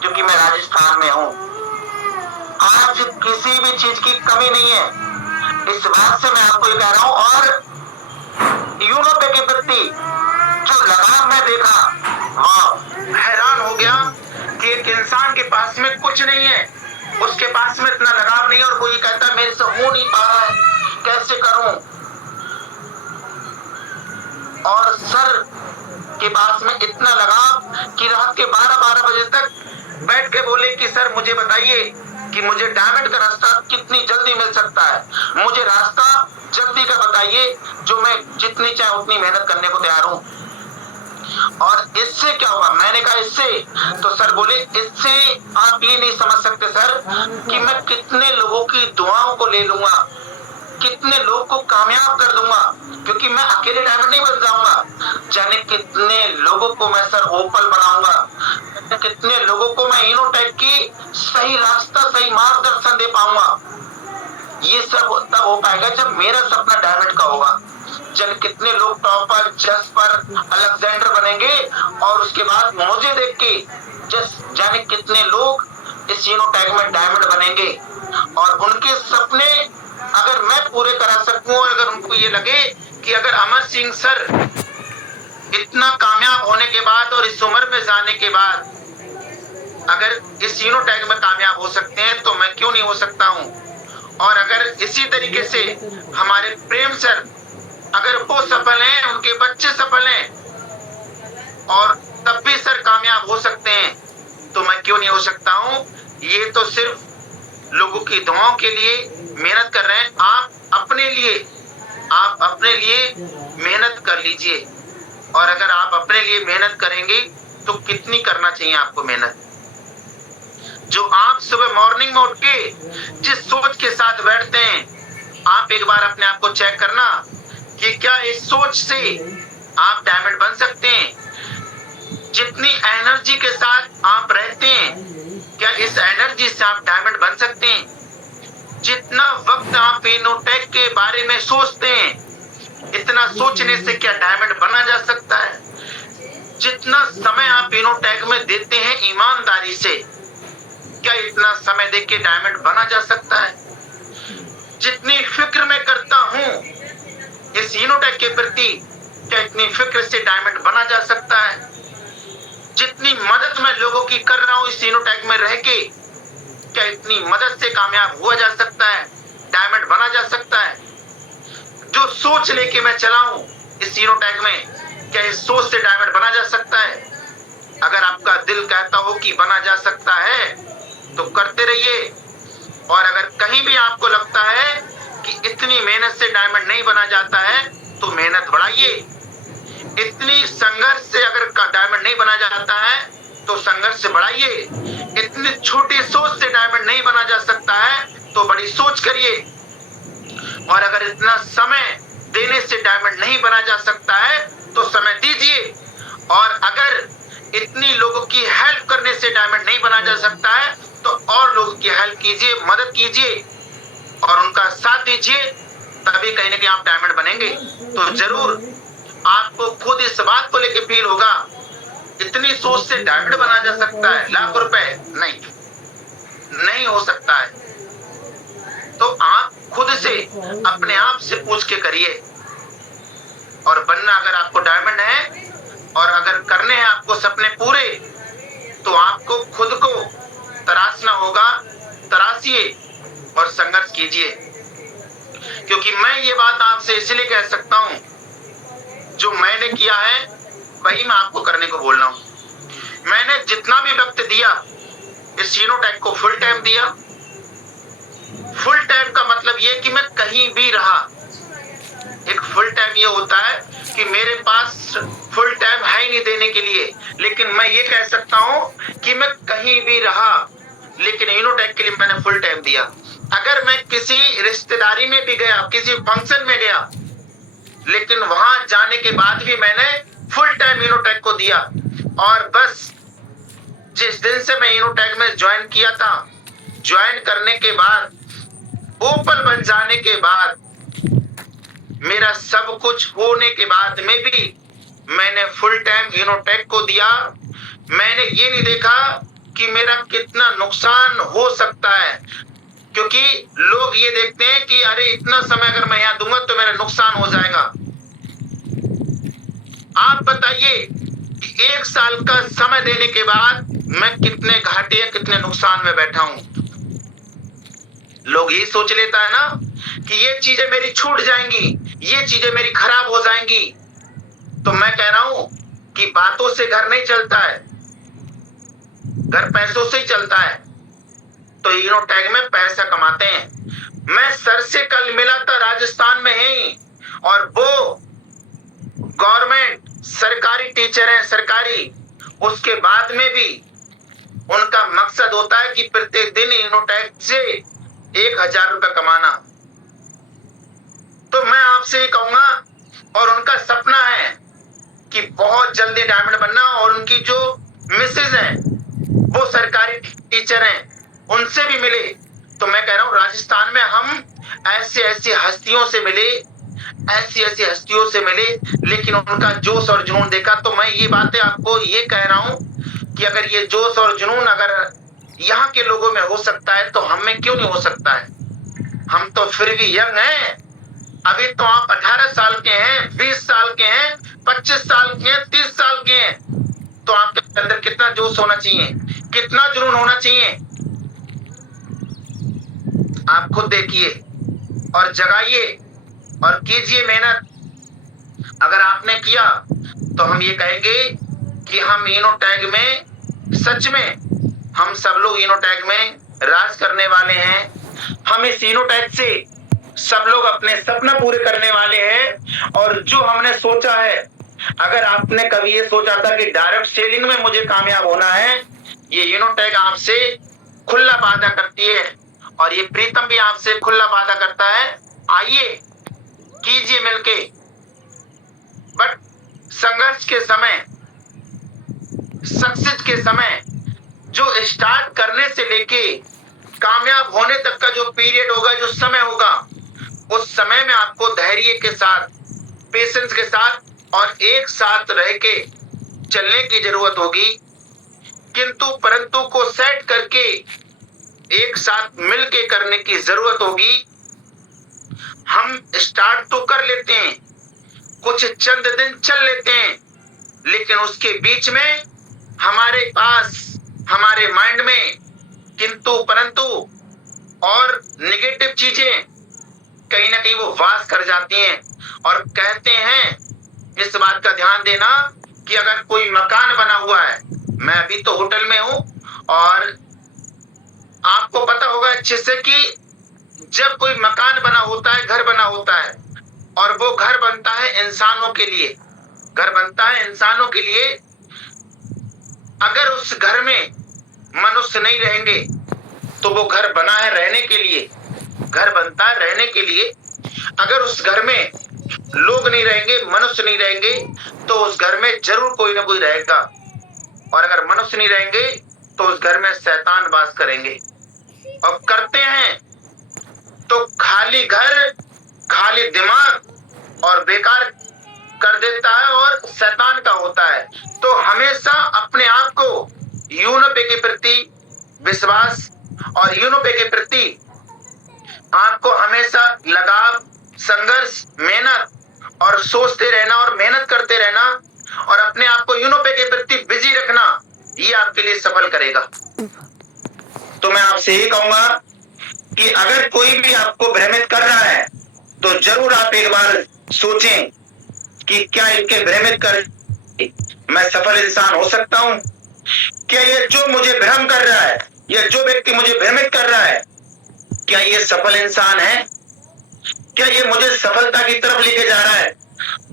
क्योंकि मैं राजस्थान में हूँ। आज किसी भी चीज की कमी नहीं है, इस बात से मैं आपको ये कह रहा हूँ। और यूरोप के प्रति जो लगाव मैं देखा, वाह, हैरान हो गया कि एक इंसान के पास में कुछ नहीं है, उसके पास में इतना लगाव नहीं है और वो ये कहता है मेरे से हो नहीं पा रहा है, कैसे करूं? और सर के पास में इतना लगाव कि रात के 12-12 बजे तक बैठ के बोले कि सर मुझे बताइए कि मुझे डायमंड का रास्ता कितनी जल्दी मिल सकता है, मुझे रास्ता जल्दी का बताइए, जो मैं जितनी चाहे उतनी मेहनत करने को तैयार हूँ। और इससे क्या होगा? मैंने कहा इससे, तो सर बोले इससे आप ये नहीं समझ सकते सर कि मैं कितने लोगों की दुआओं को ले लूंगा, कितने लोग को कामयाब कर दूंगा, क्योंकि मैं अकेले डायमंड नहीं बन जाऊंगा। जाने कितने लोगों को मैं सर ओपल बनाऊंगा, कितने लोगों को मैं इनोटेक की सही रास्ता, सही मार्गदर्शन दे पाऊंगा। ये सब तब हो पाएगा जब मेरा सपना डायमंड का होगा। जब कितने लोग टॉपर, जस्पर, अलेक्जेंडर बनेंगे और उसके बाद मुझे देख के जाने कितने लोग इस इनोटेक में डायमंड बनेंगे। और उनके सपने अगर मैं पूरे करा सकूं, और अगर उनको ये लगे कि अगर अमर सिंह सर इतना कामयाब होने के बाद और इस उम्र में जाने के बाद अगर इस इनोटेक में कामयाब हो सकते हैं, तो मैं क्यों नहीं हो सकता हूं। और अगर इसी तरीके से हमारे प्रेम सर अगर वो सफल हैं, उनके बच्चे सफल हैं और तब भी सर कामयाब हो सकते हैं, तो मैं क्यों नहीं हो सकता हूं। ये तो सिर्फ लोगों की दुआओं के लिए मेहनत कर रहे हैं। आप अपने लिए मेहनत कर लीजिए। और अगर आप अपने लिए मेहनत करेंगे तो कितनी करना चाहिए आपको मेहनत। जो आप सुबह मॉर्निंग में उठ के जिस सोच के साथ बैठते हैं, आप एक बार अपने आप को चेक करना कि क्या इस सोच से आप डायमंड बन सकते हैं। जितनी एनर्जी के साथ आप रहते हैं, क्या इस एनर्जी से आप डायमंड बन सकते हैं। जितना वक्त आप इनोटेक के बारे में सोचते हैं, इतना सोचने से क्या डायमंड बना जा सकता है। जितना समय आप इनोटेक में देते हैं ईमानदारी से, क्या इतना समय देके डायमंड बना जा सकता है। जितनी फिक्र मैं करता हूं इस इनोटेक के प्रति, क्या इतनी फिक्र से डायमंड बना जा सकता है। जितनी मदद मैं लोगों की कर रहा हूं इस इनोटेक में रह के, क्या इतनी मदद से कामयाब हुआ जा सकता है, डायमंड बना जा सकता है। जो सोच लेके मैं चला हूं इस इनोटेक में, क्या इस सोच से डायमंड बना जा सकता है। अगर आपका दिल कहता हो कि बना जा सकता है तो करते रहिए। और अगर कहीं भी आपको लगता है कि इतनी मेहनत से डायमंड नहीं बना जाता है, तो मेहनत बढ़ाइए। इतनी संघर्ष से अगर डायमंड नहीं बना जाता है तो संघर्ष से बढ़ाइए। इतनी छोटी सोच से डायमंड नहीं बना जा सकता है तो बड़ी सोच करिए। और अगर इतना समय देने से डायमंड नहीं बना जा सकता है तो समय दीजिए। और अगर इतनी लोगों की हेल्प करने से डायमंड नहीं बना जा सकता है तो और लोगों की हेल्प कीजिए, मदद कीजिए और उनका साथ दीजिए, तभी कहीं ना कहीं आप डायमंड बनेंगे। तो जरूर आपको खुद इस बात को लेकर फील होगा, इतनी सोच से डायमंड बना जा सकता है, लाख रुपए नहीं हो सकता है। तो आप खुद से अपने आप से पूछ के करिए। और बनना अगर आपको डायमंड है और अगर करने हैं आपको सपने पूरे, तो आपको खुद को तराशना होगा। तराशिए और संघर्ष कीजिए। क्योंकि मैं ये बात आपसे इसलिए कह सकता हूं, जो मैंने किया है वही मैं आपको करने को बोल रहा हूं। मैंने जितना भी वक्त दिया इस इनोटेक को फुल टाइम दिया। फुल टाइम का मतलब ये कि मैं कहीं भी रहा। एक फुल टाइम ये होता है कि मेरे पास फुल टाइम है ही नहीं देने के लिए, लेकिन मैं ये कह सकता हूं कि मैं कहीं भी रहा, लेकिन इनोटेक के लिए मैंने फुल टाइम दिया। अगर मैं किसी रिश्तेदारी में भी गया, किसी फंक्शन में गया, लेकिन वहां जाने के बाद भी मैंने फुल टाइम इनोटेक को दिया। और बस जिस दिन से मैं इनोटेक में ज्वाइन किया था, ज्वाइन करने के बाद, ओपल बन जाने के बाद, मेरा सब कुछ होने के बाद में भी मैंने फुल टाइम इनोटेक को दिया। मैंने ये नहीं देखा कि मेरा कितना नुकसान हो सकता है, क्योंकि लोग ये देखते हैं कि अरे इतना समय अगर मैं यहां दूंगा तो मेरा नुकसान हो जाएगा। आप बताइए कि 1 साल का समय देने के बाद मैं कितने घाटे या कितने नुकसान में बैठा हूं। लोग ये सोच लेता है ना कि ये चीजें मेरी छूट जाएंगी, ये चीजें मेरी खराब हो जाएंगी। तो मैं कह रहा हूं कि बातों से घर नहीं चलता है, घर पैसों से ही चलता है। तो इनोटेक में पैसा कमाते हैं। मैं सर से कल मिला था राजस्थान में ही, और वो गवर्नमेंट सरकारी टीचर है, सरकारी। उसके बाद में भी उनका मकसद होता है कि प्रत्येक दिन इनोटेक से 1000 रुपए कमाना। तो मैं आपसे ये कहूंगा, और उनका सपना है कि बहुत जल्दी डायमंड बनना, और उनकी जो मिसेज है वो सरकारी टीचर हैं, उनसे भी मिले। तो मैं कह रहा हूं राजस्थान में हम ऐसी ऐसी हस्तियों से मिले, ऐसी ऐसी हस्तियों से मिले, लेकिन उनका जोश और जुनून देखा। तो मैं ये बातें आपको ये कह रहा हूं कि अगर ये जोश और जुनून अगर यहाँ के लोगों में हो सकता है तो हम में क्यों नहीं हो सकता है। हम तो फिर भी यंग हैं, अभी तो आप 18 साल के हैं, 20 साल के हैं, 25 साल के हैं, 30 साल के हैं, तो आपके अंदर कितना जोश होना चाहिए, कितना जुनून होना चाहिए। आप खुद देखिए और जगाइए और कीजिए मेहनत। अगर आपने किया तो हम ये कहेंगे कि हम इनोटैग में, सच में हम सब लोग इनोटैग में राज करने वाले हैं। हम इस इनोटैग से सब लोग अपने सपना पूरे करने वाले हैं। और जो हमने सोचा है, अगर आपने कभी ये सोचा था कि डायरेक्ट सेलिंग में मुझे कामयाब होना है, ये इनोटैग आपसे खुला वादा करती है, और ये प्रीतम भी आपसे खुला वादा करता है। आइए कीजिए मिलके। बट संघर्ष के समय, सक्सेस के समय, जो स्टार्ट करने से लेके कामयाब होने तक का जो पीरियड होगा, जो समय होगा, उस समय में आपको धैर्य के साथ, पेशेंस के साथ और एक साथ रह के चलने की जरूरत होगी। किंतु परंतु को सेट करके एक साथ मिलके करने की जरूरत होगी। हम स्टार्ट तो कर लेते हैं, कुछ चंद दिन चल लेते हैं, लेकिन उसके बीच में हमारे पास, हमारे माइंड में किंतु परंतु और नेगेटिव चीजें कहीं ना कहीं वो वास कर जाती हैं। और कहते हैं, इस बात का ध्यान देना कि अगर कोई मकान बना हुआ है, मैं अभी तो होटल में हूं, और आपको पता होगा अच्छे से कि जब कोई मकान बना होता है, घर बना होता है, और वो घर बनता है इंसानों के लिए, घर बनता है इंसानों के लिए। अगर उस घर में मनुष्य नहीं रहेंगे तो वो घर बना है रहने के लिए, घर बनता है रहने के लिए। अगर उस घर में लोग नहीं रहेंगे, मनुष्य नहीं रहेंगे, तो उस घर में जरूर कोई ना कोई रहेगा, और अगर मनुष्य नहीं रहेंगे तो उस घर में शैतान वास करेंगे। और करते हैं तो खाली घर, खाली दिमाग और बेकार कर देता है, और शैतान का होता है। तो हमेशा अपने आप को यूनोपे के प्रति विश्वास और यूनोपे के प्रति आपको हमेशा लगाव, संघर्ष, मेहनत और सोचते रहना और मेहनत करते रहना, और अपने आप को यूनोपे के प्रति बिजी रखना, ये आपके लिए सफल करेगा। तो मैं आपसे यही कहूंगा कि अगर कोई भी आपको भ्रमित कर रहा है तो जरूर आप एक बार सोचें कि क्या इनके भ्रमित कर मैं सफल इंसान हो सकता हूं। क्या ये जो मुझे भ्रम कर रहा है, या जो व्यक्ति मुझे भ्रमित कर रहा है, क्या ये सफल इंसान है? क्या ये मुझे सफलता की तरफ लेके जा रहा है?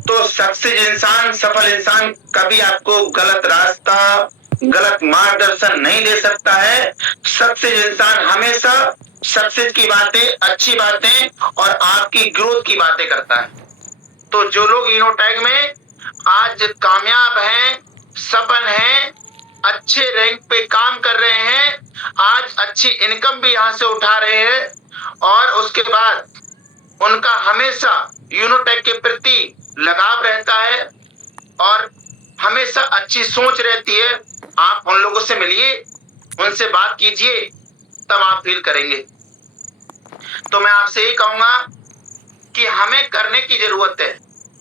तो सक्सेस इंसान, सफल इंसान कभी आपको गलत रास्ता, गलत मार्गदर्शन नहीं दे सकता है। सक्सेस इंसान हमेशा सक्सेस की बातें, अच्छी बातें और आपकी ग्रोथ की बातें करता है। तो जो लोग इनोटैग में आज कामयाब हैं, सफल हैं, अच्छे रैंक पे काम कर रहे हैं, आज अच्छी इनकम भी यहां से उठा रहे हैं, और उसके बाद उनका हमेशा यूनोटैग के प्रति लगाव रहता है और हमेशा अच्छी सोच रहती है। आप उन लोगों से मिलिए, उनसे बात कीजिए, तब आप फील करेंगे। तो मैं आपसे यही कहूंगा कि हमें करने की जरूरत है।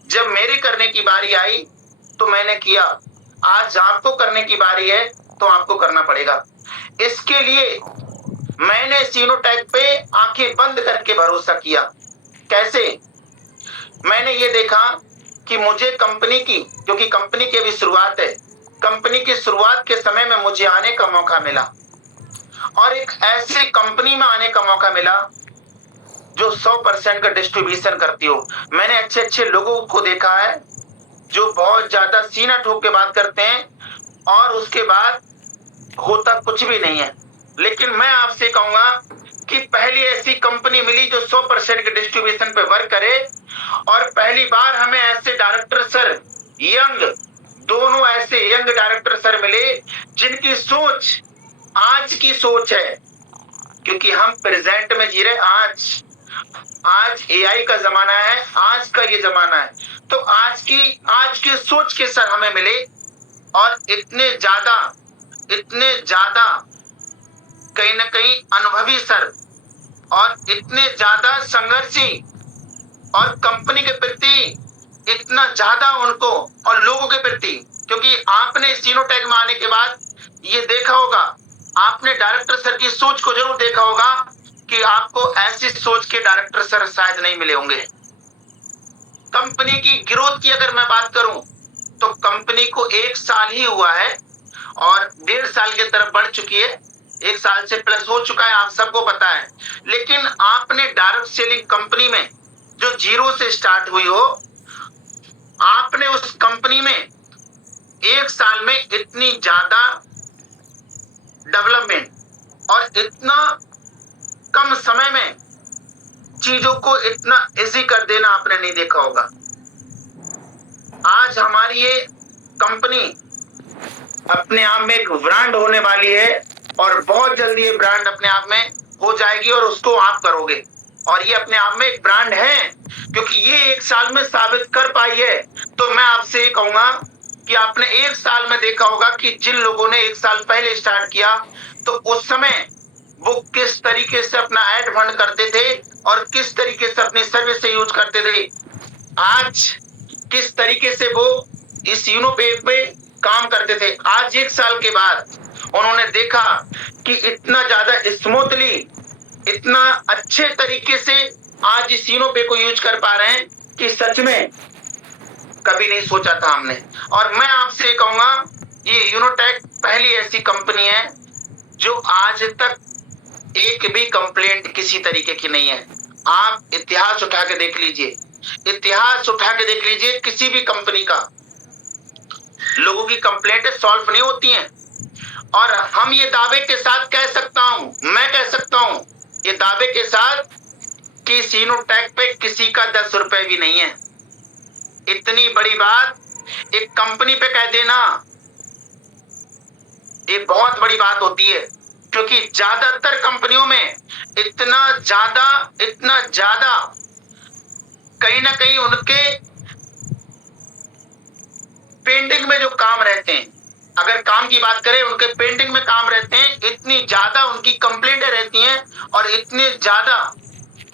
जब मेरी करने की बारी आई तो मैंने किया, आज आपको करने की बारी है तो आपको करना पड़ेगा। इसके लिए मैंने इनोटैग पे आंखें बंद करके भरोसा किया। कैसे? मैंने ये देखा कि मुझे कंपनी की, क्योंकि कंपनी की अभी शुरुआत है, कंपनी की शुरुआत के समय में मुझे आने का मौका मिला, और एक ऐसी कंपनी में आने का मौका मिला जो 100% का डिस्ट्रीब्यूशन करती हो। मैंने अच्छे अच्छे लोगों को देखा है जो बहुत ज्यादा सीना ठोक के बात करते हैं, और उसके बाद होता कुछ भी नहीं है। लेकिन मैं आपसे कहूंगा कि पहली ऐसी कंपनी मिली जो 100% के डिस्ट्रीब्यूशन पे वर्क करे, और पहली बार हमें ऐसे डायरेक्टर सर, यंग, दोनों ऐसे यंग डायरेक्टर सर मिले जिनकी सोच आज की सोच है, क्योंकि हम प्रेजेंट में जी रहे। आज एआई का जमाना है, आज का ये जमाना है। तो आज की सोच के सर हमें मिले, और इतने ज्यादा कहीं ना कहीं अनुभवी सर, और इतने ज्यादा संघर्षी, और कंपनी के प्रति इतना ज्यादा उनको, और लोगों के प्रति, क्योंकि आपने सीनोटेक में आने के बाद ये देखा होगा, आपने डायरेक्टर सर की सोच को जरूर देखा होगा कि आपको ऐसी सोच के डायरेक्टर सर शायद नहीं मिले होंगे। कंपनी की ग्रोथ की अगर मैं बात करूं तो कंपनी को 1 साल ही हुआ है और 1.5 साल की तरफ बढ़ चुकी है, 1 साल से प्लस हो चुका है, आप सबको पता है। लेकिन आपने डायरेक्ट सेलिंग कंपनी में जो 0 से स्टार्ट हुई हो, आपने उस कंपनी में 1 साल में इतनी ज्यादा डेवलपमेंट और इतना कम समय में चीजों को इतना इजी कर देना आपने नहीं देखा होगा। आज हमारी ये कंपनी अपने आप में एक ब्रांड होने वाली है, और बहुत जल्दी ये ब्रांड अपने आप में हो जाएगी, और उसको आप करोगे, और ये अपने आप में एक ब्रांड है, क्योंकि ये 1 साल में साबित कर पाई है। तो मैं आपसे ये कहूंगा कि आपने 1 साल में देखा होगा कि जिन लोगों ने 1 साल पहले स्टार्ट किया, तो उस समय वो किस तरीके से अपना एड फंड करते थे और किस तरीके से अपनी सर्विस से यूज करते थे, आज किस तरीके से वो इस यूनोपे पे काम करते थे। आज 1 साल के बाद उन्होंने देखा कि इतना ज्यादा स्मूथली, इतना अच्छे तरीके से आज इस यूनोपे को यूज कर पा रहे हैं कि सच में कभी नहीं सोचा था हमने। और मैं आपसे कहूंगा, ये यूनोटेक पहली ऐसी कंपनी है जो आज तक एक भी कंप्लेंट किसी तरीके की नहीं है। आप इतिहास उठा के देख लीजिए, इतिहास उठा के देख लीजिए, किसी भी कंपनी का लोगों की कंप्लेंट सॉल्व नहीं होती हैं। और हम ये दावे के साथ कह सकता हूं, मैं कह सकता हूं ये दावे के साथ कि सीनोटेक पे किसी का 10 रुपए भी नहीं है। इतनी बड़ी बात एक कंपनी पे कह देना, ये बहुत बड़ी बात होती है, क्योंकि ज्यादातर कंपनियों में इतना ज्यादा कहीं ना कहीं उनके पेंडिंग में जो काम रहते हैं, अगर काम की बात करें, उनके पेंडिंग में काम रहते हैं, इतनी ज्यादा उनकी कंप्लेंटें रहती हैं, और इतने ज्यादा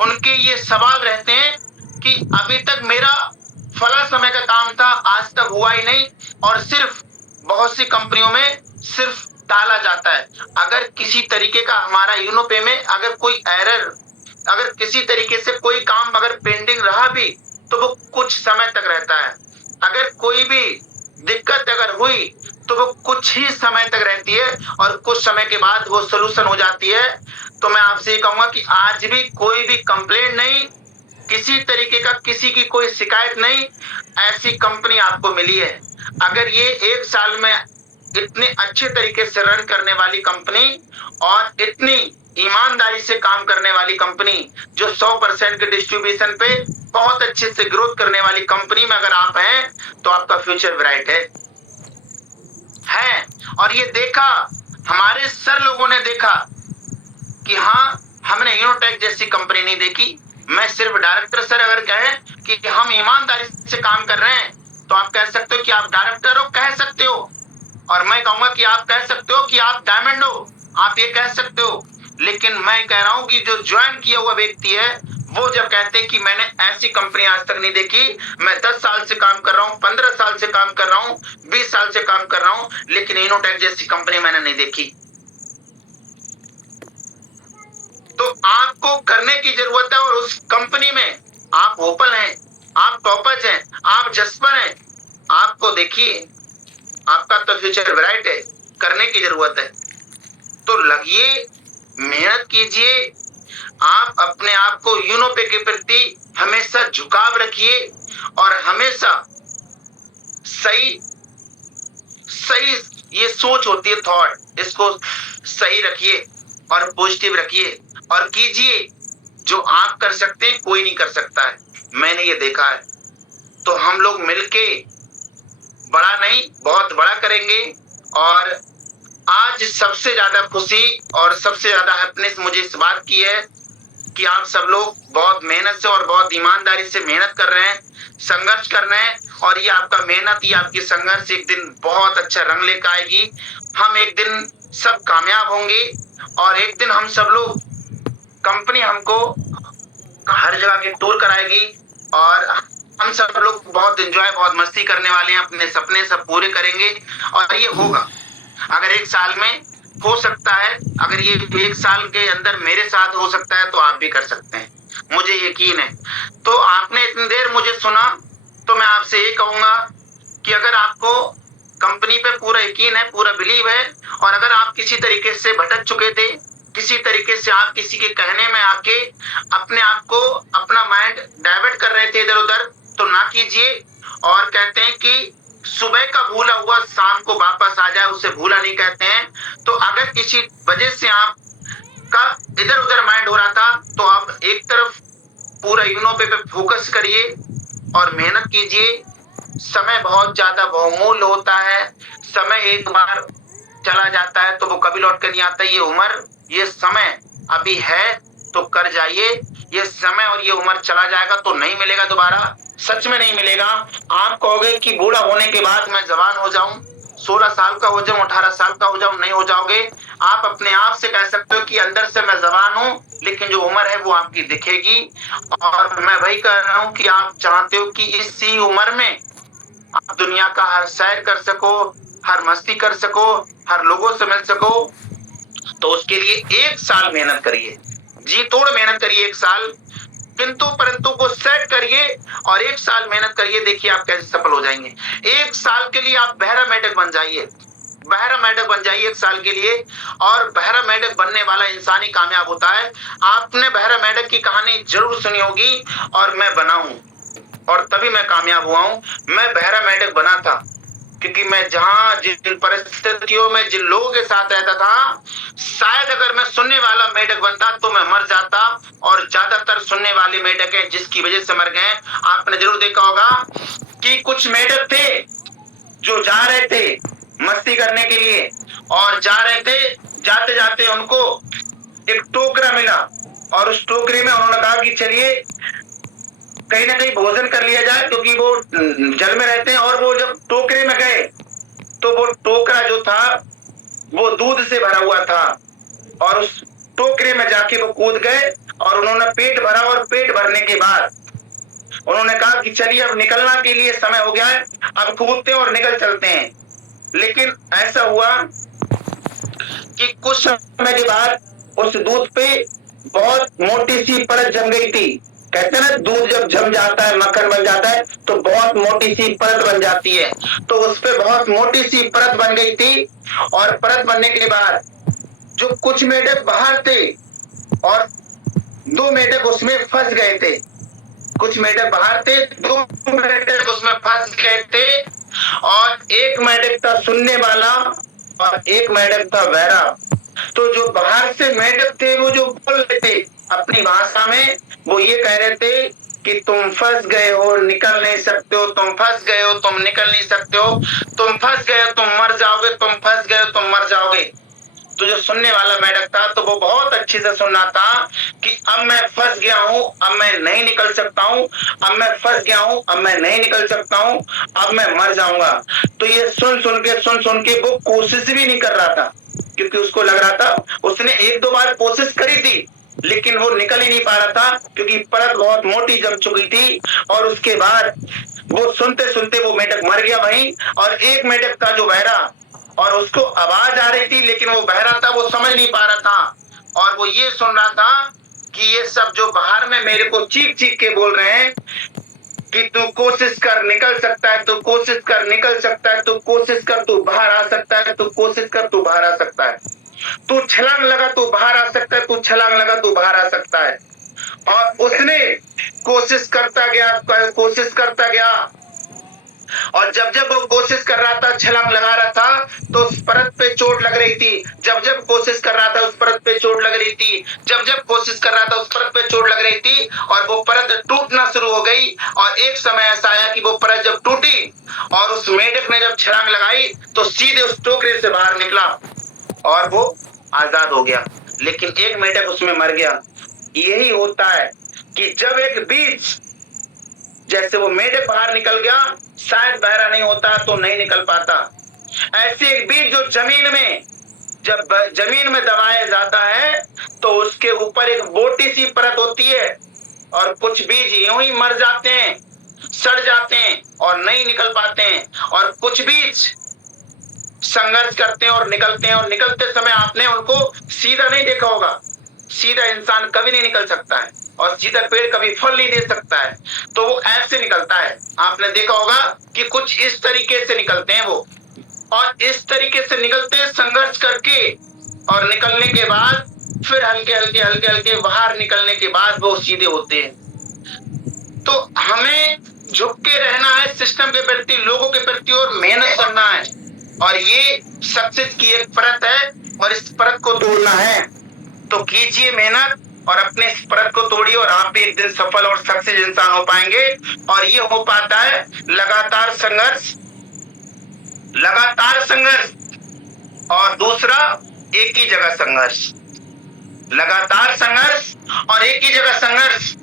उनके ये सवाल रहते हैं कि अभी तक मेरा फला समय का काम था, आज तक हुआ ही नहीं। और सिर्फ बहुत सी कंपनियों में सिर्फ टाला जाता है। अगर किसी तरीके का हमारा यूनोपे में अगर कोई एरर, अगर किसी तरीके से कोई काम अगर पेंडिंग रहा भी, तो वो कुछ समय तक रहता है। अगर कोई भी दिक्कत अगर हुई तो वो कुछ ही समय तक रहती है, और कुछ समय के बाद वो सोल्यूशन हो जाती है। तो मैं आपसे ये कहूंगा कि आज भी कोई भी कंप्लेंट नहीं, किसी तरीके का किसी की कोई शिकायत नहीं, ऐसी कंपनी आपको मिली है। अगर ये 1 साल में इतने अच्छे तरीके से रन करने वाली कंपनी और इतनी ईमानदारी से काम करने वाली कंपनी, जो 100% के डिस्ट्रीब्यूशन पे बहुत अच्छे से ग्रोथ करने वाली कंपनी में अगर आप हैं, तो आपका फ्यूचर ब्राइट है। और ये देखा, हमारे सर लोगों ने देखा कि हाँ, हमने यूनोटेक जैसी कंपनी नहीं देखी। मैं सिर्फ डायरेक्टर सर अगर कहें कि हम ईमानदारी से काम कर रहे हैं, तो आप कह सकते हो कि आप डायरेक्टर हो, कह सकते हो। और मैं कहूंगा कि आप कह सकते हो कि आप डायमंड हो, आप ये कह सकते हो। लेकिन मैं कह रहा हूं कि जो ज्वाइन किया हुआ व्यक्ति है, वो जब कहते हैं कि मैंने ऐसी कंपनी आज तक नहीं देखी, मैं 10 साल से काम कर रहा हूं, 15 साल से काम कर रहा हूं, 20 साल से काम कर रहा हूं, लेकिन यूनोटेक जैसी कंपनी मैंने नहीं देखी। तो आपको करने की जरूरत है, और उस कंपनी में आप ओपन हैं, आप टॉपर्स हैं, आप जस्पर हैं, आपको देखिए, आपका तो फ्यूचर ब्राइट है, करने की जरूरत है। तो लगिए, मेहनत कीजिए, आप अपने आप को यूनोपे के प्रति हमेशा झुकाव रखिए, और हमेशा सही ये सोच होती है, थॉट, इसको सही रखिए और पॉजिटिव रखिए। और कीजिए जो आप कर सकते हैं, कोई नहीं कर सकता है। मैंने ये देखा है। तो हम लोग मिलके बड़ा नहीं, बहुत बड़ा करेंगे। और आज सबसे ज्यादा खुशी और सबसे ज्यादा हैप्पीनेस मुझे इस बात की है कि आप सब लोग बहुत मेहनत से और बहुत ईमानदारी से मेहनत कर रहे हैं, संघर्ष कर रहे हैं। और ये आपका मेहनत, ये आपकी संघर्ष एक दिन बहुत अच्छा रंग लेकर आएगी। हम एक दिन सब कामयाब होंगे और एक दिन हम सब लोग, कंपनी हमको हर जगह की टूर कराएगी और हम सब लोग बहुत एंजॉय, बहुत मस्ती करने वाले हैं। अपने सपने सब पूरे करेंगे और ये होगा। अगर एक साल में हो सकता है, अगर ये एक साल के अंदर मेरे साथ हो सकता है, तो आप भी कर सकते हैं, मुझे यकीन है। तो आपने इतनी देर मुझे सुना, तो मैं आपसे ये कहूंगा कि अगर आपको कंपनी पे पूरा यकीन है, पूरा बिलीव है, और अगर आप किसी तरीके से भटक चुके थे, किसी तरीके से आप किसी के कहने में आके अपने आप को, अपना माइंड डाइवर्ट कर रहे थे इधर उधर, तो ना कीजिए। और कहते हैं कि सुबह का भूला हुआ शाम को वापस आ जाए, उसे भूला नहीं कहते हैं। तो अगर किसी वजह से आप का इधर उधर माइंड हो रहा था, तो आप एक तरफ पूरा यूनो पे फोकस करिए और मेहनत कीजिए। समय बहुत ज्यादा बहुमूल्य होता है। समय एक बार चला जाता है तो वो कभी लौट कर नहीं आता। ये उम्र, ये समय अभी है तो कर जाइए। ये समय और ये उम्र चला जाएगा तो नहीं मिलेगा दोबारा, सच में नहीं मिलेगा। आप कहोगे कि बूढ़ा होने के बाद मैं जवान हो जाऊं, 16 साल का हो जाऊं, 18 साल का हो जाऊं, नहीं हो जाओगे। आप अपने आप से कह सकते हो कि अंदर से मैं जवान हूं, लेकिन जो उम्र है वो आपकी दिखेगी। और मैं वही कह रहा हूं कि आप चाहते हो कि इसी उम्र में आप दुनिया का हर सैर कर सको, हर मस्ती कर सको, हर लोगों से मिल सको, तो उसके लिए एक साल मेहनत करिए, जी तोड़ मेहनत करिए। एक साल किंतु परंतु को सेट करिए और एक साल मेहनत करिए। देखिए आप कैसे सफल हो जाएंगे। एक साल के लिए आप बहरा मेढक बन जाइए, बहरा मेढक बन जाइए एक साल के लिए। और बहरा मेढक बनने वाला इंसान ही कामयाब होता है। आपने बहरा मेढक की कहानी जरूर सुनी होगी, और मैं बना हूं और तभी मैं कामयाब हुआ हूं। मैं बहरा मेढक बना था क्योंकि मैं जहां जिन परिस्थितियों में जिन लोगों के साथ रहता था, शायद अगर मैं सुनने वाला मेढक बनता तो मैं मर जाता। और ज्यादातर सुनने वाले मेढक हैं जिसकी वजह से मर गए। आपने जरूर देखा होगा कि कुछ मेढक थे जो जा रहे थे मस्ती करने के लिए, और जा रहे थे, जाते जाते उनको एक टोकरा मिला और उस टोकरे में उन्होंने कहा कि चलिए कहीं ना कहीं भोजन कर लिया जाए, क्योंकि वो जल में रहते हैं। और वो जब टोकरे में गए तो वो टोकरा जो था वो दूध से भरा हुआ था, और उस टोकरे में जाके वो कूद गए और उन्होंने पेट भरा। और पेट भरने के बाद उन्होंने कहा कि चलिए अब निकलना के लिए समय हो गया है, अब कूदते हैं और निकल चलते हैं। लेकिन ऐसा हुआ कि कुछ समय के बाद उस दूध पे बहुत मोटी सी परत जम गई थी। कहते हैं ना, दूध जब जम जाता है, मक्खन बन जाता है, तो बहुत मोटी सी परत बन जाती है। तो उस पे बहुत मोटी सी परत बन गई थी। और परत बनने के बाद जो कुछ मेढक बाहर थे और 2 मेढक उसमें फंस गए थे। कुछ मेढक बाहर थे, 2 मेढक उसमें फंस गए थे। और एक मेढक था सुनने वाला और एक मेढक था बहरा। तो जो बाहर से मेढक थे वो जो बोल रहे थे अपनी भाषा में, वो ये कह रहे थे कि तुम फंस गए हो, निकल नहीं सकते हो, तुम फंस गए हो, तुम निकल नहीं सकते हो, तुम फंस गए हो, तुम मर जाओगे, तुम फंस गए हो, तुम मर जाओगे। तो जो सुनने वाला मेढक था तो वो बहुत अच्छे से सुनना था कि अब मैं फंस गया हूं, अब मैं नहीं निकल सकता हूं, अब मैं फंस गया हूं, अब मैं नहीं निकल सकता हूं, अब मैं मर जाऊंगा। तो ये सुन सुन के वो कोशिश भी नहीं कर रहा था, क्योंकि उसको लग रहा था, उसने 1-2 बार कोशिश करी थी लेकिन वो निकल ही नहीं पा रहा था, क्योंकि परत बहुत मोटी जम चुकी थी। और उसके बाद वो सुनते सुनते वो मेढक मर गया वहीं। और एक मेढक था जो बहरा, और उसको आवाज आ रही थी लेकिन वो बहरा था, वो समझ नहीं पा रहा था। और वो ये सुन रहा था कि ये सब जो बाहर में मेरे को चीख चीख के बोल रहे हैं कि तू कोशिश कर, निकल सकता है, तू कोशिश कर, निकल सकता है, तू कोशिश कर, तू बाहर आ सकता है, तू कोशिश कर, तू बाहर आ सकता है, तू छलांग लगा, तू बाहर आ सकता है, तू छलांग लगा, तू बाहर आ सकता है। और उसने कोशिश करता गया, कोशिश करता गया, और जब जब वो कोशिश कर रहा था, छलांग लगा रहा था, तो उस परत पे चोट लग रही थी। जब जब कोशिश कर रहा था उस परत पे चोट लग रही थी। जब जब कोशिश कर रहा था उस परत पे चोट लग रही थी और वो परत टूटना शुरू हो गई। और एक समय ऐसा आया कि वो परत जब टूटी और उस मेढक ने जब छलांग लगाई तो सीधे उस टोकरे से बाहर निकला और वो आजाद हो गया। लेकिन एक मेढक उसमें मर गया। यही होता है कि जब एक बीज, जैसे वो मेढक बाहर निकल गया, शायद बहरा नहीं होता तो नहीं निकल पाता, ऐसे एक बीज जो जमीन में, जब जमीन में दबाया जाता है तो उसके ऊपर एक मोटी सी परत होती है और कुछ बीज यूं ही मर जाते हैं, सड़ जाते हैं और नहीं निकल पाते हैं। और कुछ बीज संघर्ष करते हैं और निकलते हैं, और निकलते समय आपने उनको सीधा नहीं देखा होगा। सीधा इंसान कभी नहीं निकल सकता है और सीधा पेड़ कभी फल नहीं दे सकता है, तो वो ऐसे निकलता है। आपने देखा होगा कि कुछ इस तरीके से निकलते हैं वो, और इस तरीके से निकलते हैं संघर्ष करके, और निकलने के बाद फिर हल्के हल्के हल्के हल्के बाहर निकलने के बाद वो सीधे होते हैं। तो हमें झुक के रहना है सिस्टम के प्रति, लोगों के प्रति, और मेहनत करना है। और ये सक्सेस की एक परत है और इस परत को तोड़ना है। तो कीजिए मेहनत और अपने इस परत को तोड़िए और आप भी एक दिन सफल और सक्सेस इंसान हो पाएंगे। और ये हो पाता है लगातार संघर्ष, लगातार संघर्ष, और दूसरा एक ही जगह संघर्ष, लगातार संघर्ष और एक ही जगह संघर्ष।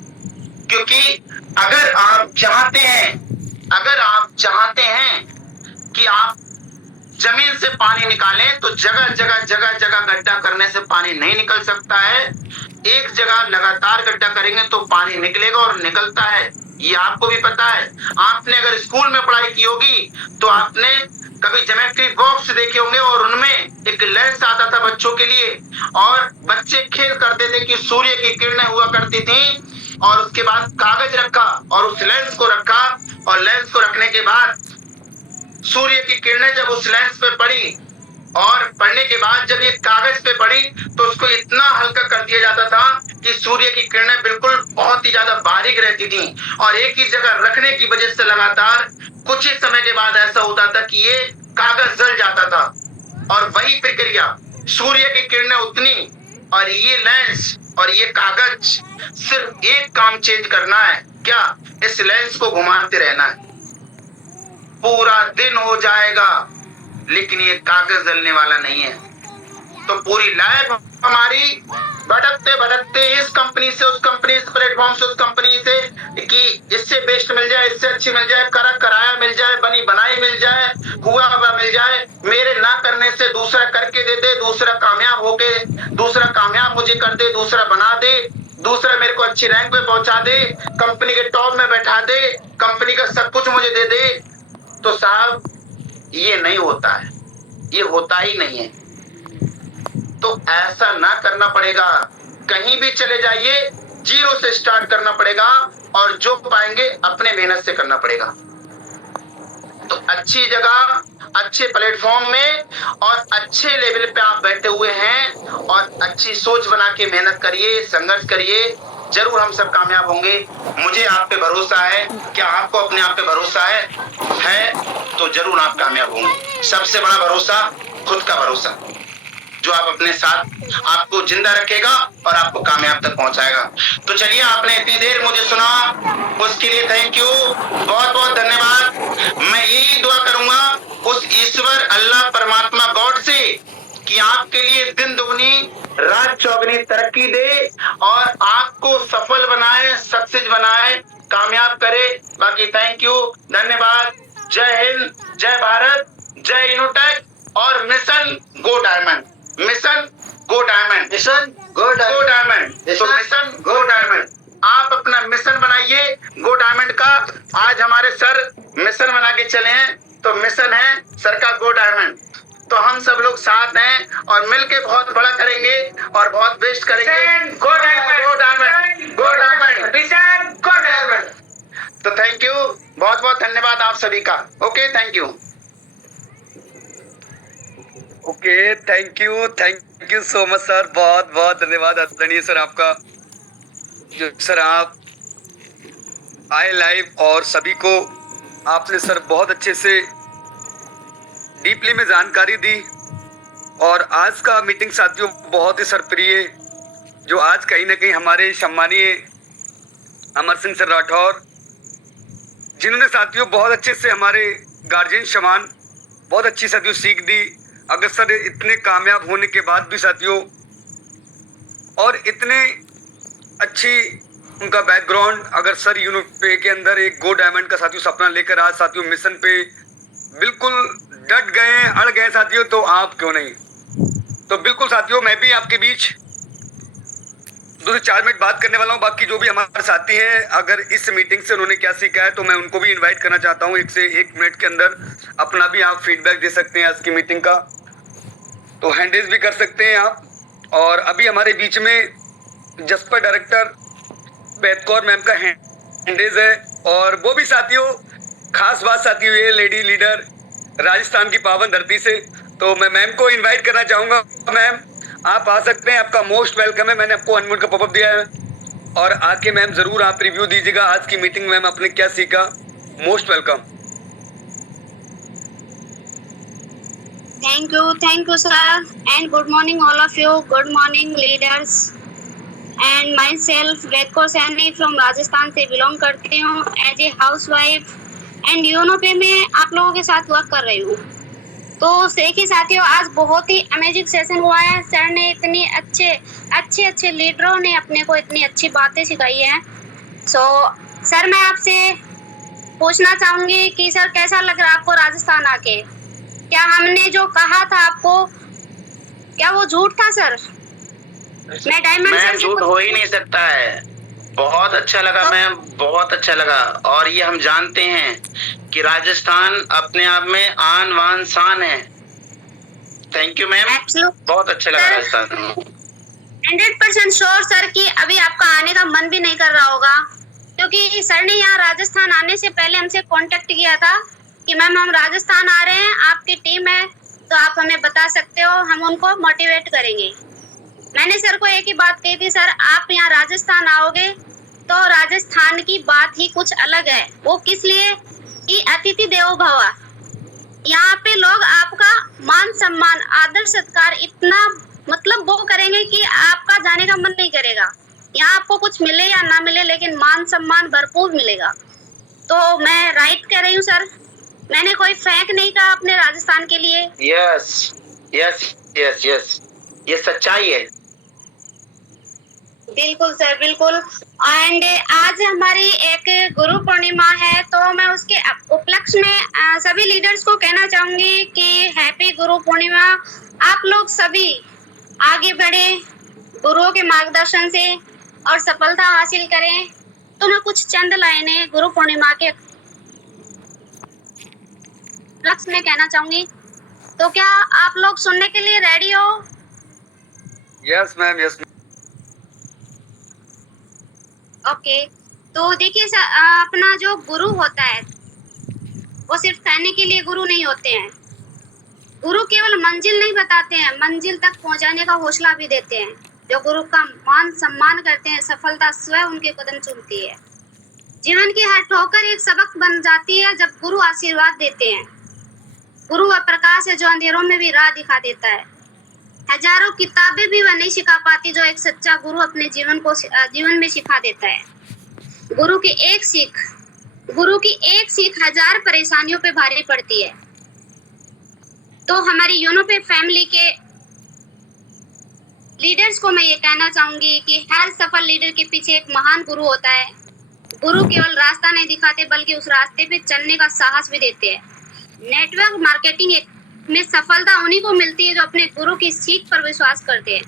क्योंकि अगर आप चाहते हैं, अगर आप चाहते हैं कि आप जमीन से पानी निकालें तो जगह जगह जगह जगह गड्ढा करने से पानी नहीं निकल सकता है। एक जगह लगातार गड्ढा करेंगे तो पानी निकलेगा और निकलता है, ये आपको भी पता है। आपने अगर स्कूल में पढ़ाई की होगी तो आपने कभी ज्योमेट्री बॉक्स देखे होंगे और उनमें एक लेंस आता था बच्चों के लिए, और बच्चे खेल करते थे कि सूर्य की किरणें हुआ करती थी, और उसके बाद कागज रखा और उस लेंस को रखा, और लेंस को रखने के बाद सूर्य की किरणें जब उस लेंस पे पड़ी और पढ़ने के बाद जब ये कागज पे पड़ी तो उसको इतना हल्का कर दिया जाता था कि सूर्य की किरणें बिल्कुल बहुत ही ज्यादा बारीक रहती थी, और एक ही जगह रखने की वजह से लगातार कुछ ही समय के बाद ऐसा होता था कि ये कागज जल जाता था। और वही प्रक्रिया, सूर्य की किरणें उतनी और ये लेंस और ये कागज, सिर्फ एक काम चेंज करना है, क्या? इस लेंस को घुमाते रहना है। पूरा दिन हो जाएगा लेकिन ये कागज जलने वाला नहीं है। तो पूरी लाइफ हमारी भटकते भटकते इस कंपनी से उस कंपनी, इस प्लेटफॉर्म से उस कंपनी से, कि इससे बेस्ट मिल जाए, इससे अच्छी मिल जाए, कराया मिल जाए, बनी बनाई मिल जाए, हुआ हुआ मिल जाए, मेरे ना करने से दूसरा करके दे दे, दूसरा कामयाब होके, दूसरा कामयाब मुझे कर दे, दूसरा बना दे, दूसरा मेरे को अच्छी रैंक पे पहुंचा दे, कंपनी के टॉप में बैठा दे, कंपनी का सब कुछ मुझे दे दे। तो साहब ये नहीं होता है, ये होता ही नहीं है। तो ऐसा ना करना पड़ेगा। कहीं भी चले जाइए, जीरो से स्टार्ट करना पड़ेगा, और जो पाएंगे अपने मेहनत से करना पड़ेगा। तो अच्छी जगह, अच्छे प्लेटफॉर्म में और अच्छे लेवल पे आप बैठे हुए हैं, और अच्छी सोच बना के मेहनत करिए, संघर्ष करिए, जरूर हम सब कामयाब होंगे। मुझे आप पे भरोसा है। क्या आपको अपने आप पे भरोसा है तो जरूर आप कामयाब होंगे। सबसे बड़ा भरोसा खुद का भरोसा, जो आप अपने साथ आपको जिंदा रखेगा और आपको कामयाब तक पहुंचाएगा। तो चलिए, आपने इतनी देर मुझे सुना, उसके लिए थैंक यू, बहुत बहुत धन्यवाद। मैं यही दुआ करूंगा उस ईश्वर अल्लाह परमात्मा गॉड से कि आपके लिए दिन दुगनी रात चौगनी तरक्की दे और आपको सफल बनाए, सक्सेस बनाए, कामयाब करे। बाकी थैंक यू, धन्यवाद। जय हिंद, जय भारत, जय इनोटेक और मिशन गो डायमंड, मिशन गो डायमंड, मिशन गो डायमंड, मिशन गो डायमंड। आप अपना मिशन बनाइए गो डायमंड का। आज हमारे सर मिशन बना के चले हैं, तो मिशन है सर का गो डायमंड। तो हम सब लोग साथ हैं और मिलके बहुत बड़ा करेंगे और बहुत बेस्ट करेंगे। गो डायमंड, गो डायमंड, गो डायमंड, मिशन गो डायमंड। तो थैंक यू, बहुत बहुत धन्यवाद आप सभी का। Okay, thank you. Okay, thank you so much sir, बहुत बहुत धन्यवाद आदरणीय सर आपका। जो सर आप आए लाइव और सभी को आपने सर बहुत अच्छे से डीपली में जानकारी दी। और आज का मीटिंग साथियों बहुत ही सर प्रिय, जो आज कहीं ना कहीं हमारे सम्मानीय अमर सिंह सर राठौर, जिन्होंने साथियों बहुत अच्छे से हमारे गार्जियन समान बहुत अच्छी साथियों सीख दी। अगर सर इतने कामयाब होने के बाद भी साथियों, और इतने अच्छी उनका बैकग्राउंड, अगर सर यूनिपे के अंदर एक गो डायमंड का साथियों सपना लेकर आज साथियों मिशन पे बिल्कुल डट गए, अड़ गए साथियों, तो आप क्यों नहीं। तो बिल्कुल साथियों, मैं भी आपके बीच 2 से 4 मिनट बात करने वाला हूँ। बाकी जो भी हमारे साथी हैं, अगर इस मीटिंग से उन्होंने क्या सीखा है तो मैं उनको भी इनवाइट करना चाहता हूँ 1 से 1 मिनट के अंदर अपना भी आप फीडबैक दे सकते हैं आज की मीटिंग का, तो हैंड रेज भी कर सकते हैं आप। और अभी हमारे बीच में जसपा डायरेक्टर बैत कौर मैम का हैंड रेज है, और वो भी साथियों खास बात साथियों, ये लेडी लीडर राजस्थान की पावन धरती से, तो मैं मैम को इनवाइट करना चाहूँगा। मैम आप आ सकते हैं, आपका मोस्ट वेलकम है। मैंने आपको अनम्यूट का पॉपअप दिया है, और आके मैम जरूर आप रिव्यू दीजिएगा आज की मीटिंग में आपने क्या सीखा। Most welcome. Thank you, sir, and good morning, all of you. Good morning, leaders. And myself, Vedko Saini from Rajasthan से बिलोंग करती हूँ as a house wife, and you know पे मैं आप लोगों के साथ वर्क कर रही हूँ। तो देखिए साथियों, आज बहुत ही अमेजिंग सेशन हुआ है। सर ने इतनी अच्छे लीडरों ने अपने को इतनी अच्छी बातें सिखाई हैं। सर मैं आपसे पूछना चाहूंगी कि सर कैसा लग रहा है आपको राजस्थान आके? क्या हमने जो कहा था आपको, क्या वो झूठ था सर? मैं डायमंड सर झूठ हो ही नहीं सकता है। बहुत अच्छा लगा मैम, बहुत अच्छा लगा। और ये हम जानते हैं कि राजस्थान अपने आप में आन बान शान है। थैंक यू मैम, बहुत अच्छा लगा राजस्थान। 100% श्योर सर कि अभी आपका आने का मन भी नहीं कर रहा होगा, क्योंकि सर ने यहाँ राजस्थान आने से पहले हमसे कांटेक्ट किया था कि मैम हम राजस्थान आ रहे हैं, आपकी टीम है तो आप हमें बता सकते हो, हम उनको मोटिवेट करेंगे। मैंने सर को एक ही बात कही थी, सर आप यहाँ राजस्थान आओगे तो राजस्थान की बात ही कुछ अलग है। वो किस लिए कि अतिथि देवो भव, यहाँ पे लोग आपका मान सम्मान आदर सत्कार इतना मतलब वो करेंगे कि आपका जाने का मन नहीं करेगा। यहाँ आपको कुछ मिले या ना मिले, लेकिन मान सम्मान भरपूर मिलेगा। तो मैं राइट कह रही हूँ सर? मैंने कोई फेक नहीं कहा अपने राजस्थान के लिए। यस यस यस यस, ये सच्चाई है। बिल्कुल सर, बिल्कुल। एंड आज हमारी एक गुरु पूर्णिमा है, तो मैं उसके उपलक्ष्य में सभी लीडर्स को कहना चाहूंगी कि हैप्पी गुरु पूर्णिमा। आप लोग सभी आगे बढ़े गुरुओं के मार्गदर्शन से और सफलता हासिल करें। तो मैं कुछ चंद लाइनें गुरु पूर्णिमा के उपलक्ष्य में कहना चाहूंगी। तो क्या आप लोग सुनने के लिए रेडी हो? Yes ma'am, yes. ओके, तो देखिए अपना जो गुरु होता है वो सिर्फ कहने के लिए गुरु नहीं होते हैं। गुरु केवल मंजिल नहीं बताते हैं, मंजिल तक पहुंचाने का हौसला भी देते हैं। जो गुरु का मान सम्मान करते हैं, सफलता स्वयं उनके कदम चूमती है। जीवन की हर ठोकर एक सबक बन जाती है जब गुरु आशीर्वाद देते हैं। गुरु वह प्रकाश है जो अंधेरों में भी राह दिखा देता है। हजारों किताबें भी वह नहीं सिखा पाती जो एक सच्चा गुरु अपने जीवन में सिखा देता है। गुरु की एक सीख 1000 परेशानियों पे भारी पड़ती है। तो हमारी यूनो पे फैमिली के लीडर्स को मैं ये कहना चाहूंगी कि हर सफल लीडर के पीछे एक महान गुरु होता है। गुरु केवल रास्ता नहीं दिखाते बल्कि उस रास्ते पे चलने का साहस भी देते हैं। नेटवर्क मार्केटिंग में सफलता उन्हीं को मिलती है जो अपने गुरु की सीख पर विश्वास करते हैं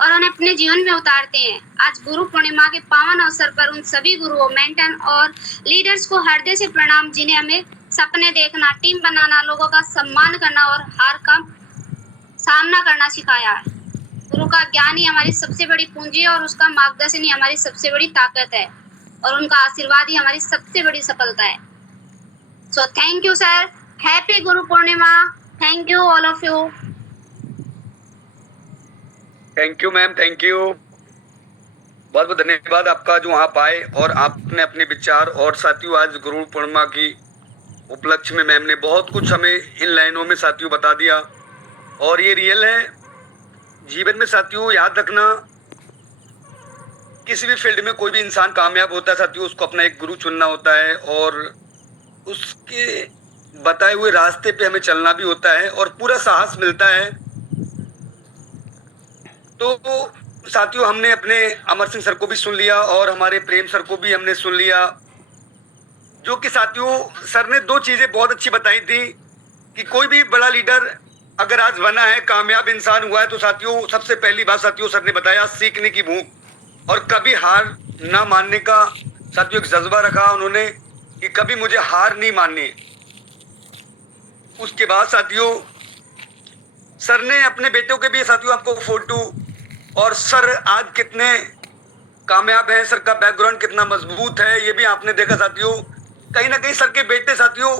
और उन्हें अपने जीवन में उतारते हैं। आज गुरु पूर्णिमा के पावन अवसर पर उन सभी गुरुओं, मेंटर और लीडर्स को हृदय से प्रणाम, जिन्हें हमें सपने देखना, टीम बनाना, लोगों का सम्मान करना और हार का सामना करना सिखाया है। गुरु का ज्ञान ही हमारी सबसे बड़ी पूंजी है और उसका मार्गदर्शन ही हमारी सबसे बड़ी ताकत है और उनका आशीर्वाद ही हमारी सबसे बड़ी सफलता है। So thank you sir, happy Guru Purnima. Thank you all of you. Thank you ma'am, thank you. बहुत बहुत धन्यवाद आपका जो आप आए और आपने अपने विचार और साथियों आज गुरु पूर्णिमा की उपलक्ष्य में मैम ने बहुत कुछ हमें इन लाइनों में साथियों बता दिया और ये रियल है। जीवन में साथियों याद रखना, किसी भी फील्ड में कोई भी इंसान कामयाब होता है साथियों, उसको अपना एक गुरु चुनना होता है और उसके बताए हुए रास्ते पे हमें चलना भी होता है और पूरा साहस मिलता है। तो साथियों हमने अपने अमर सिंह सर को भी सुन लिया और हमारे प्रेम सर को भी हमने सुन लिया, जो कि साथियों सर ने दो चीजें बहुत अच्छी बताई थी कि कोई भी बड़ा लीडर अगर आज बना है, कामयाब इंसान हुआ है, तो साथियों सबसे पहली बात साथियों सर ने बताया सीखने की भूख और कभी हार ना मानने का साथियों एक जज्बा रखा उन्होंने कि कभी मुझे हार नहीं माननी। उसके बाद साथियों सर ने अपने बेटों के भी साथियों आपको फोटो और सर आज कितने कामयाब हैं, सर का बैकग्राउंड कितना मजबूत है ये भी आपने देखा साथियों। कहीं ना कहीं सर के बेटे साथियों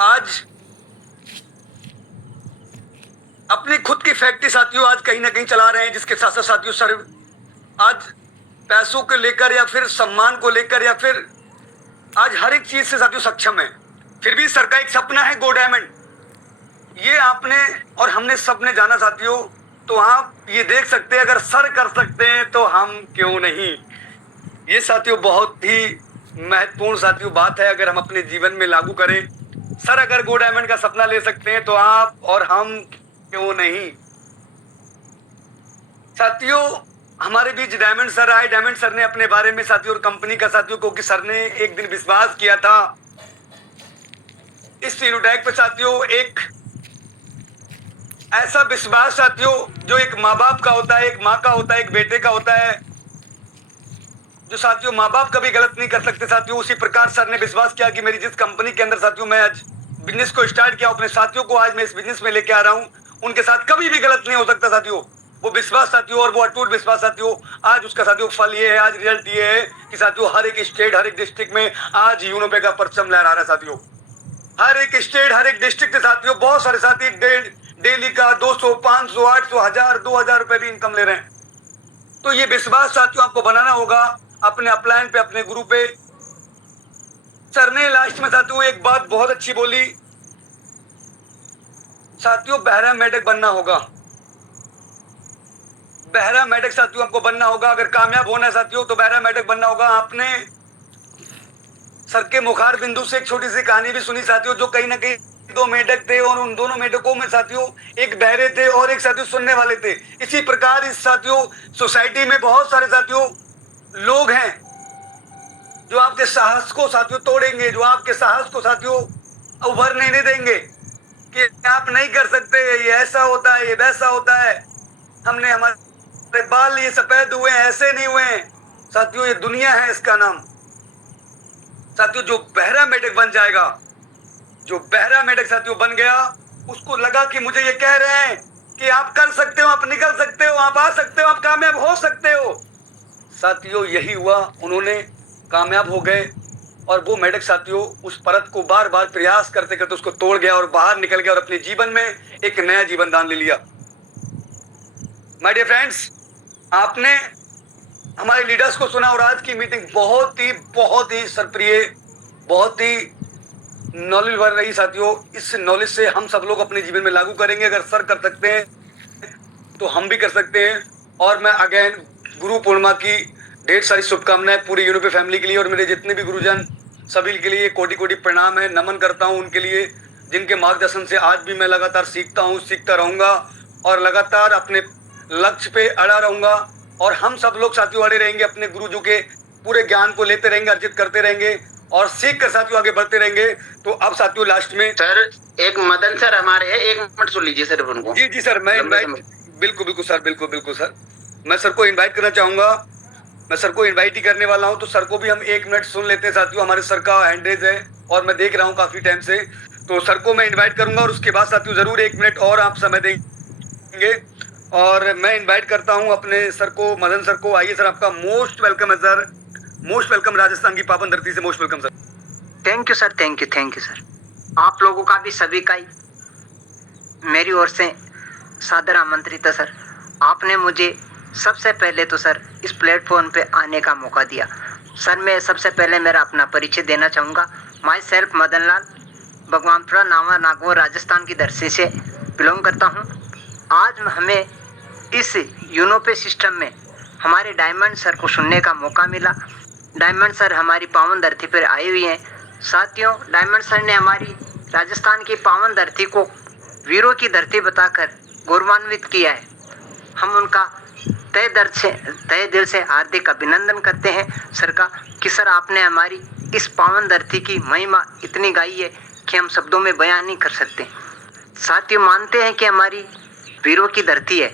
आज अपनी खुद की फैक्ट्री साथियों आज कहीं ना कहीं चला रहे हैं, जिसके साथ साथ साथियों सर आज पैसों को लेकर या फिर सम्मान को लेकर या फिर आज हर एक चीज से साथियों सक्षम है। फिर भी सर का एक सपना है गो डायमंड, ये आपने और हमने सबने जाना साथियों। तो आप ये देख सकते हैं अगर सर कर सकते हैं तो हम क्यों नहीं। ये साथियों बहुत ही महत्वपूर्ण साथियों बात है, अगर हम अपने जीवन में लागू करें। सर अगर गो डायमंड का सपना ले सकते हैं तो आप और हम क्यों नहीं। साथियों हमारे बीच डायमंड सर आए। डायमंड सर ने अपने बारे में साथियों और कंपनी का साथियों को कि सर ने एक दिन विश्वास किया था इस सीनोटैक पे साथियों, एक ऐसा विश्वास साथियों जो एक माँ बाप का होता है, एक माँ का होता है, एक बेटे का होता है, जो साथियों माँ बाप कभी गलत नहीं कर सकते साथियों। उसी प्रकार सर ने विश्वास किया कि मेरी जिस कंपनी के अंदर साथियों मैं आज बिजनेस को स्टार्ट किया, अपने साथियों को आज मैं इस बिजनेस में लेके आ रहा हूँ, उनके साथ कभी भी गलत नहीं हो सकता साथियों। वो विश्वास साथियों और वो अटूट विश्वास साथियों आज उसका साथियों फल ये है, आज रिजल्ट ये है कि साथियों हर एक स्टेट हर एक डिस्ट्रिक्ट में आज यूनोपे का परचम लहरा रहा है साथियों। हर एक स्टेट हर एक डिस्ट्रिक्ट से साथियों बहुत सारे साथी डेली का 200 500 800 1000 2000 रुपए भी इनकम ले रहे हैं। तो ये विश्वास साथियों आपको बनाना होगा अपने अपलाइन पे, अपने गुरु पे। सर ने लास्ट में साथियों एक बात बहुत अच्छी बोली साथियों, बहरा मेढक बनना होगा। बहरा मेढक साथियों आपको बनना होगा, अगर कामयाब होना है साथियों तो बहरा मेढक बनना होगा। आपने सर के मुखार बिंदु से एक छोटी सी कहानी भी सुनी साथियों, जो कहीं ना कहीं दो मेढक थे और उन दोनों मेढकों में साथियों एक बहरे थे और एक साथियों सुनने वाले थे। इसी प्रकार इस साथियों सोसाइटी में बहुत सारे साथियों लोग हैं जो आपके साहस को साथियों तोड़ेंगे, जो आपके साहस को साथियों उभरने नहीं देंगे कि आप नहीं कर सकते, ये ऐसा होता है, ये वैसा होता है, हमने हमारे बाल ये सफेद हुए हैं, ऐसे नहीं हुए हैं साथियों। ये दुनिया है, इसका नाम साथियों जो बहरा मेढक बन जाएगा, जो बहरा मेढक साथियों बन गया, उसको लगा कि मुझे ये कह रहे हैं कि आप कर सकते हो, आप निकल सकते हो, आप आ सकते हो, आप कामयाब हो सकते हो साथियों। यही हुआ, उन्होंने कामयाब हो गए और वो मेढक साथियों उस परत को बार बार प्रयास करते करते उसको तोड़ गया और बाहर निकल गया और अपने जीवन में एक नया जीवन दान ले लिया। माय डियर फ्रेंड्स, आपने हमारे लीडर्स को सुना और आज की मीटिंग बहुत ही सरप्रिय, बहुत ही नॉलेज भर रही साथियों। इस नॉलेज से हम सब लोग अपने जीवन में लागू करेंगे। अगर सर कर सकते हैं तो हम भी कर सकते हैं। और मैं अगेन गुरु पूर्णिमा की ढेर सारी शुभकामनाएं पूरी यूनिपे फैमिली के लिए और मेरे जितने भी गुरुजन सभी के लिए कोटि कोटि प्रणाम है, नमन करता हूं उनके लिए, जिनके मार्गदर्शन से आज भी मैं लगातार सीखता हूं, सीखता रहूंगा और लगातार अपने लक्ष्य पे अड़ा रहूंगा। और हम सब लोग साथियों अड़े रहेंगे, अपने गुरुजी के पूरे ज्ञान को लेते रहेंगे, अर्जित करते रहेंगे और सीख कर साथियों आगे बढ़ते रहेंगे। तो अब साथियों लास्ट में सर एक मदन सर हमारे हैं, 1 मिनट सुन लीजिए सर उनको। जी सर, मैं बिल्कुल सर, बिल्कुल सर, मैं सर को इनवाइट करना चाहूंगा। मैं सर को इनवाइट ही करने वाला हूं, तो सर को भी हम 1 मिनट सुन लेते हैं साथियों। हमारे सर का हैंडरेज है और मैं देख रहा हूं काफी टाइम से, तो सर को मैं इनवाइट करूंगा और उसके बाद साथियों जरूर 1 मिनट और आप समय देंगे। और मैं इनवाइट करता हूं अपने सर को, मदन सर को। आइए सर, आपका मोस्ट वेलकम है सर, मोस्ट वेलकम राजस्थान की पावन धरती से, most welcome sir. Thank you sir, thank you sir. आप लोगों का भी सभी का ही मेरी ओर से सादर आमंत्रित है सर। आपने मुझे सबसे पहले तो सर इस प्लेटफॉर्म पे आने का मौका दिया। सर मैं सबसे पहले मेरा अपना परिचय देना चाहूँगा। माई सेल्फ मदन लाल, भगवानपुरा नावा नागौर राजस्थान की धरती से बिलोंग करता हूँ। आज हमें इस यूनोपे सिस्टम में हमारे डायमंड सर को सुनने का मौका मिला। डायमंड सर हमारी पावन धरती पर आए हुए हैं। साथियों, डायमंड सर ने हमारी राजस्थान की पावन धरती को वीरों की धरती बताकर गौरवान्वित किया है। हम उनका तहे दिल से हार्दिक अभिनंदन करते हैं सर का कि सर आपने हमारी इस पावन धरती की महिमा इतनी गाई है कि हम शब्दों में बयान नहीं कर सकते। साथियों, मानते हैं कि हमारी वीरों की धरती है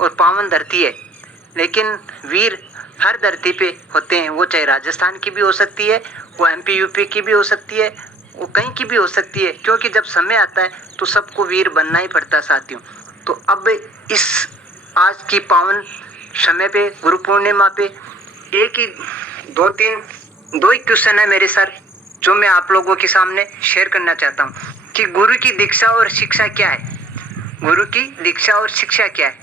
और पावन धरती है, लेकिन वीर हर धरती पे होते हैं। वो चाहे राजस्थान की भी हो सकती है, वो MP UP की भी हो सकती है, वो कहीं की भी हो सकती है, क्योंकि जब समय आता है तो सबको वीर बनना ही पड़ता है साथियों। तो अब इस आज की पावन समय पे, गुरु पूर्णिमा पे, दो ही क्वेश्चन है मेरे सर जो मैं आप लोगों के सामने शेयर करना चाहता हूँ कि गुरु की दीक्षा और शिक्षा क्या है। गुरु की दीक्षा और शिक्षा क्या है,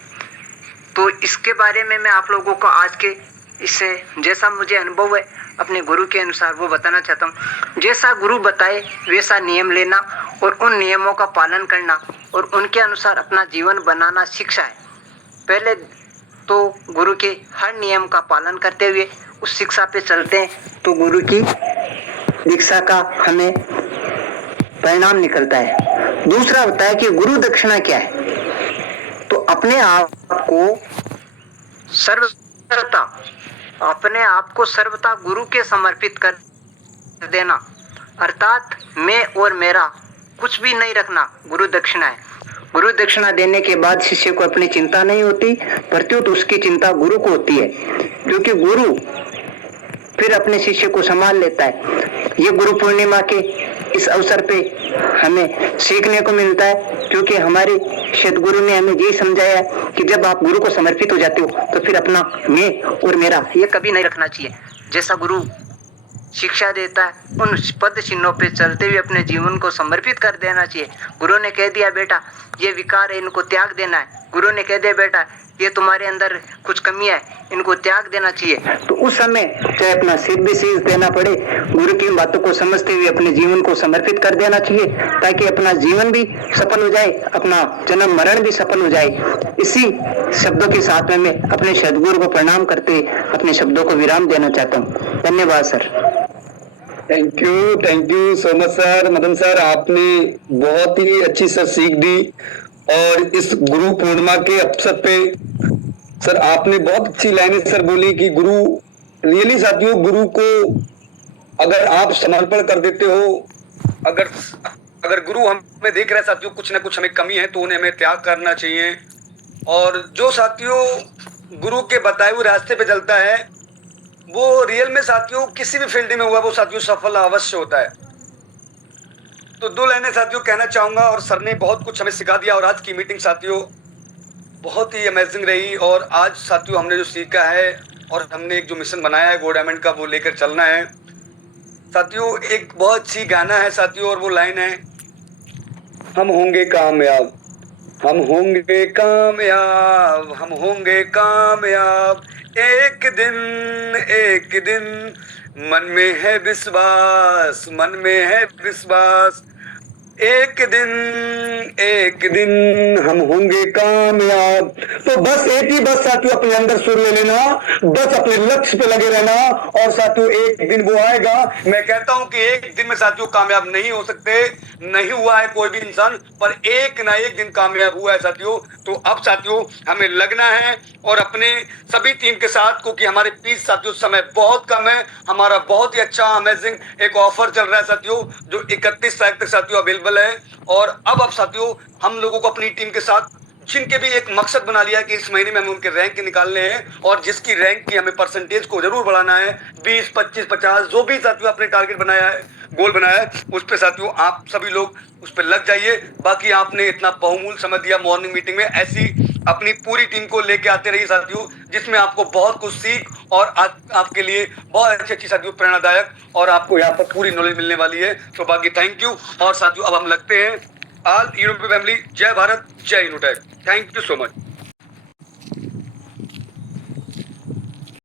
तो इसके बारे में मैं आप लोगों को आज के इससे जैसा मुझे अनुभव है अपने गुरु के अनुसार वो बताना चाहता हूँ। जैसा गुरु बताए वैसा नियम लेना और उन नियमों का पालन करना और उनके अनुसार अपना जीवन बनाना शिक्षा है। पहले तो गुरु के हर नियम का पालन करते हुए उस शिक्षा पे चलते हैं तो गुरु की दीक्षा का हमें परिणाम निकलता है। दूसरा होता है कि गुरु दक्षिणा क्या है, तो अपने आप को सर्वथा गुरु के समर्पित कर देना, अर्थात मैं और मेरा कुछ भी नहीं रखना, गुरु दक्षिणा है। गुरु दक्षिणा देने के बाद शिष्य को अपनी चिंता नहीं होती, प्रत्युत उसकी चिंता गुरु को होती है, क्योंकि गुरु फिर अपने शिष्य को संभाल लेता है। ये गुरु पूर्णिमा के इस अवसर पे हमें सीखने को मिलता है, क्योंकि हमारे सदगुरु ने हमें यही समझाया कि जब आप गुरु को समर्पित हो जाते हो तो फिर अपना मैं और मेरा ये कभी नहीं रखना चाहिए। जैसा गुरु शिक्षा देता है उन पद चिन्हों पे चलते हुए अपने जीवन को समर्पित कर देना चाहिए। गुरु ने कह दिया बेटा ये विकार है, इनको त्याग देना है। गुरु ने कह दिया बेटा ये तुम्हारे अंदर कुछ कमी है, इनको त्याग देना चाहिए। तो उस समय चाहे अपना सिर भी शीश देना पड़े, गुरु की बातों को समझते हुए अपने जीवन को समर्पित कर देना चाहिए, ताकि अपना जीवन भी सफल हो जाए, अपना जन्म मरण भी सफल हो जाए। इसी शब्दों के साथ में मैं अपने सदगुरु को प्रणाम करते अपने शब्दों को विराम देना चाहता हूँ। धन्यवाद sir. Thank you so much sir. Madan sir, आपने बहुत ही अच्छी सर सीख दी और इस गुरु पूर्णिमा के अवसर पे सर आपने बहुत अच्छी लाइनें सर बोली कि गुरु रियली साथियों, गुरु को अगर आप समर्पण कर देते हो, अगर गुरु हमें देख रहे हैं साथियों कुछ ना कुछ हमें कमी है तो उन्हें हमें त्याग करना चाहिए। और जो साथियों गुरु के बताए हुए रास्ते पे चलता है वो रियल में साथियों किसी भी फील्ड में हुआ वो साथियों सफल अवश्य होता है। तो दो लाइनें साथियों कहना चाहूंगा, और सर ने बहुत कुछ हमें सिखा दिया। और आज की मीटिंग साथियों बहुत ही अमेजिंग रही। और आज साथियों हमने जो सीखा है और हमने एक जो मिशन बनाया है गोल्ड डायमंड का वो लेकर चलना है साथियों। एक बहुत अच्छी गाना है साथियों और वो लाइन है, हम होंगे कामयाब, हम होंगे कामयाब, हम होंगे कामयाब, एक दिन मन में है विश्वास, मन में है विश्वास, एक दिन हम होंगे कामयाब। तो बस एक ही बस साथियों अपने अंदर सुर ले लेना, बस अपने लक्ष्य पे लगे रहना और साथियों एक दिन वो आएगा। मैं कहता हूं कि एक दिन में साथियों कामयाब नहीं हो सकते, नहीं हुआ है कोई भी इंसान, पर एक ना एक दिन कामयाब हुआ है साथियों। तो अब साथियों हमें लगना है और अपने सभी टीम के साथ, क्योंकि हमारे पीछे साथियों समय बहुत कम है। हमारा बहुत ही अच्छा अमेजिंग एक ऑफर चल रहा है साथियों जो 31 तारीख तक साथियों अवेलेबल है। और अब साथियों हम लोगों को अपनी टीम के साथ जिनके भी एक मकसद बना लिया कि इस महीने में हमें उनके रैंक निकालने हैं और जिसकी रैंक की हमें परसेंटेज को जरूर बढ़ाना है, 20, 25, 50 जो भी साथियों आपने टारगेट बनाया है, गोल बनाया है, उस पे साथियों आप सभी लोग उस पे लग जाइए। बाकी आपने इतना बहुमूल्य समय दिया मॉर्निंग मीटिंग में, ऐसी अपनी पूरी टीम को लेके आते रहिए साथियों, जिसमें आपको बहुत कुछ सीख और आपके लिए बहुत अच्छी साथियों प्रेरणादायक और आपको यहाँ पर पूरी नॉलेज मिलने वाली है। तो बाकी थैंक यू। और साथियों अब हम लगते हैं ऑल यूरोपीय फैमिली। जय भारत, जय Unitech. Thank you so much.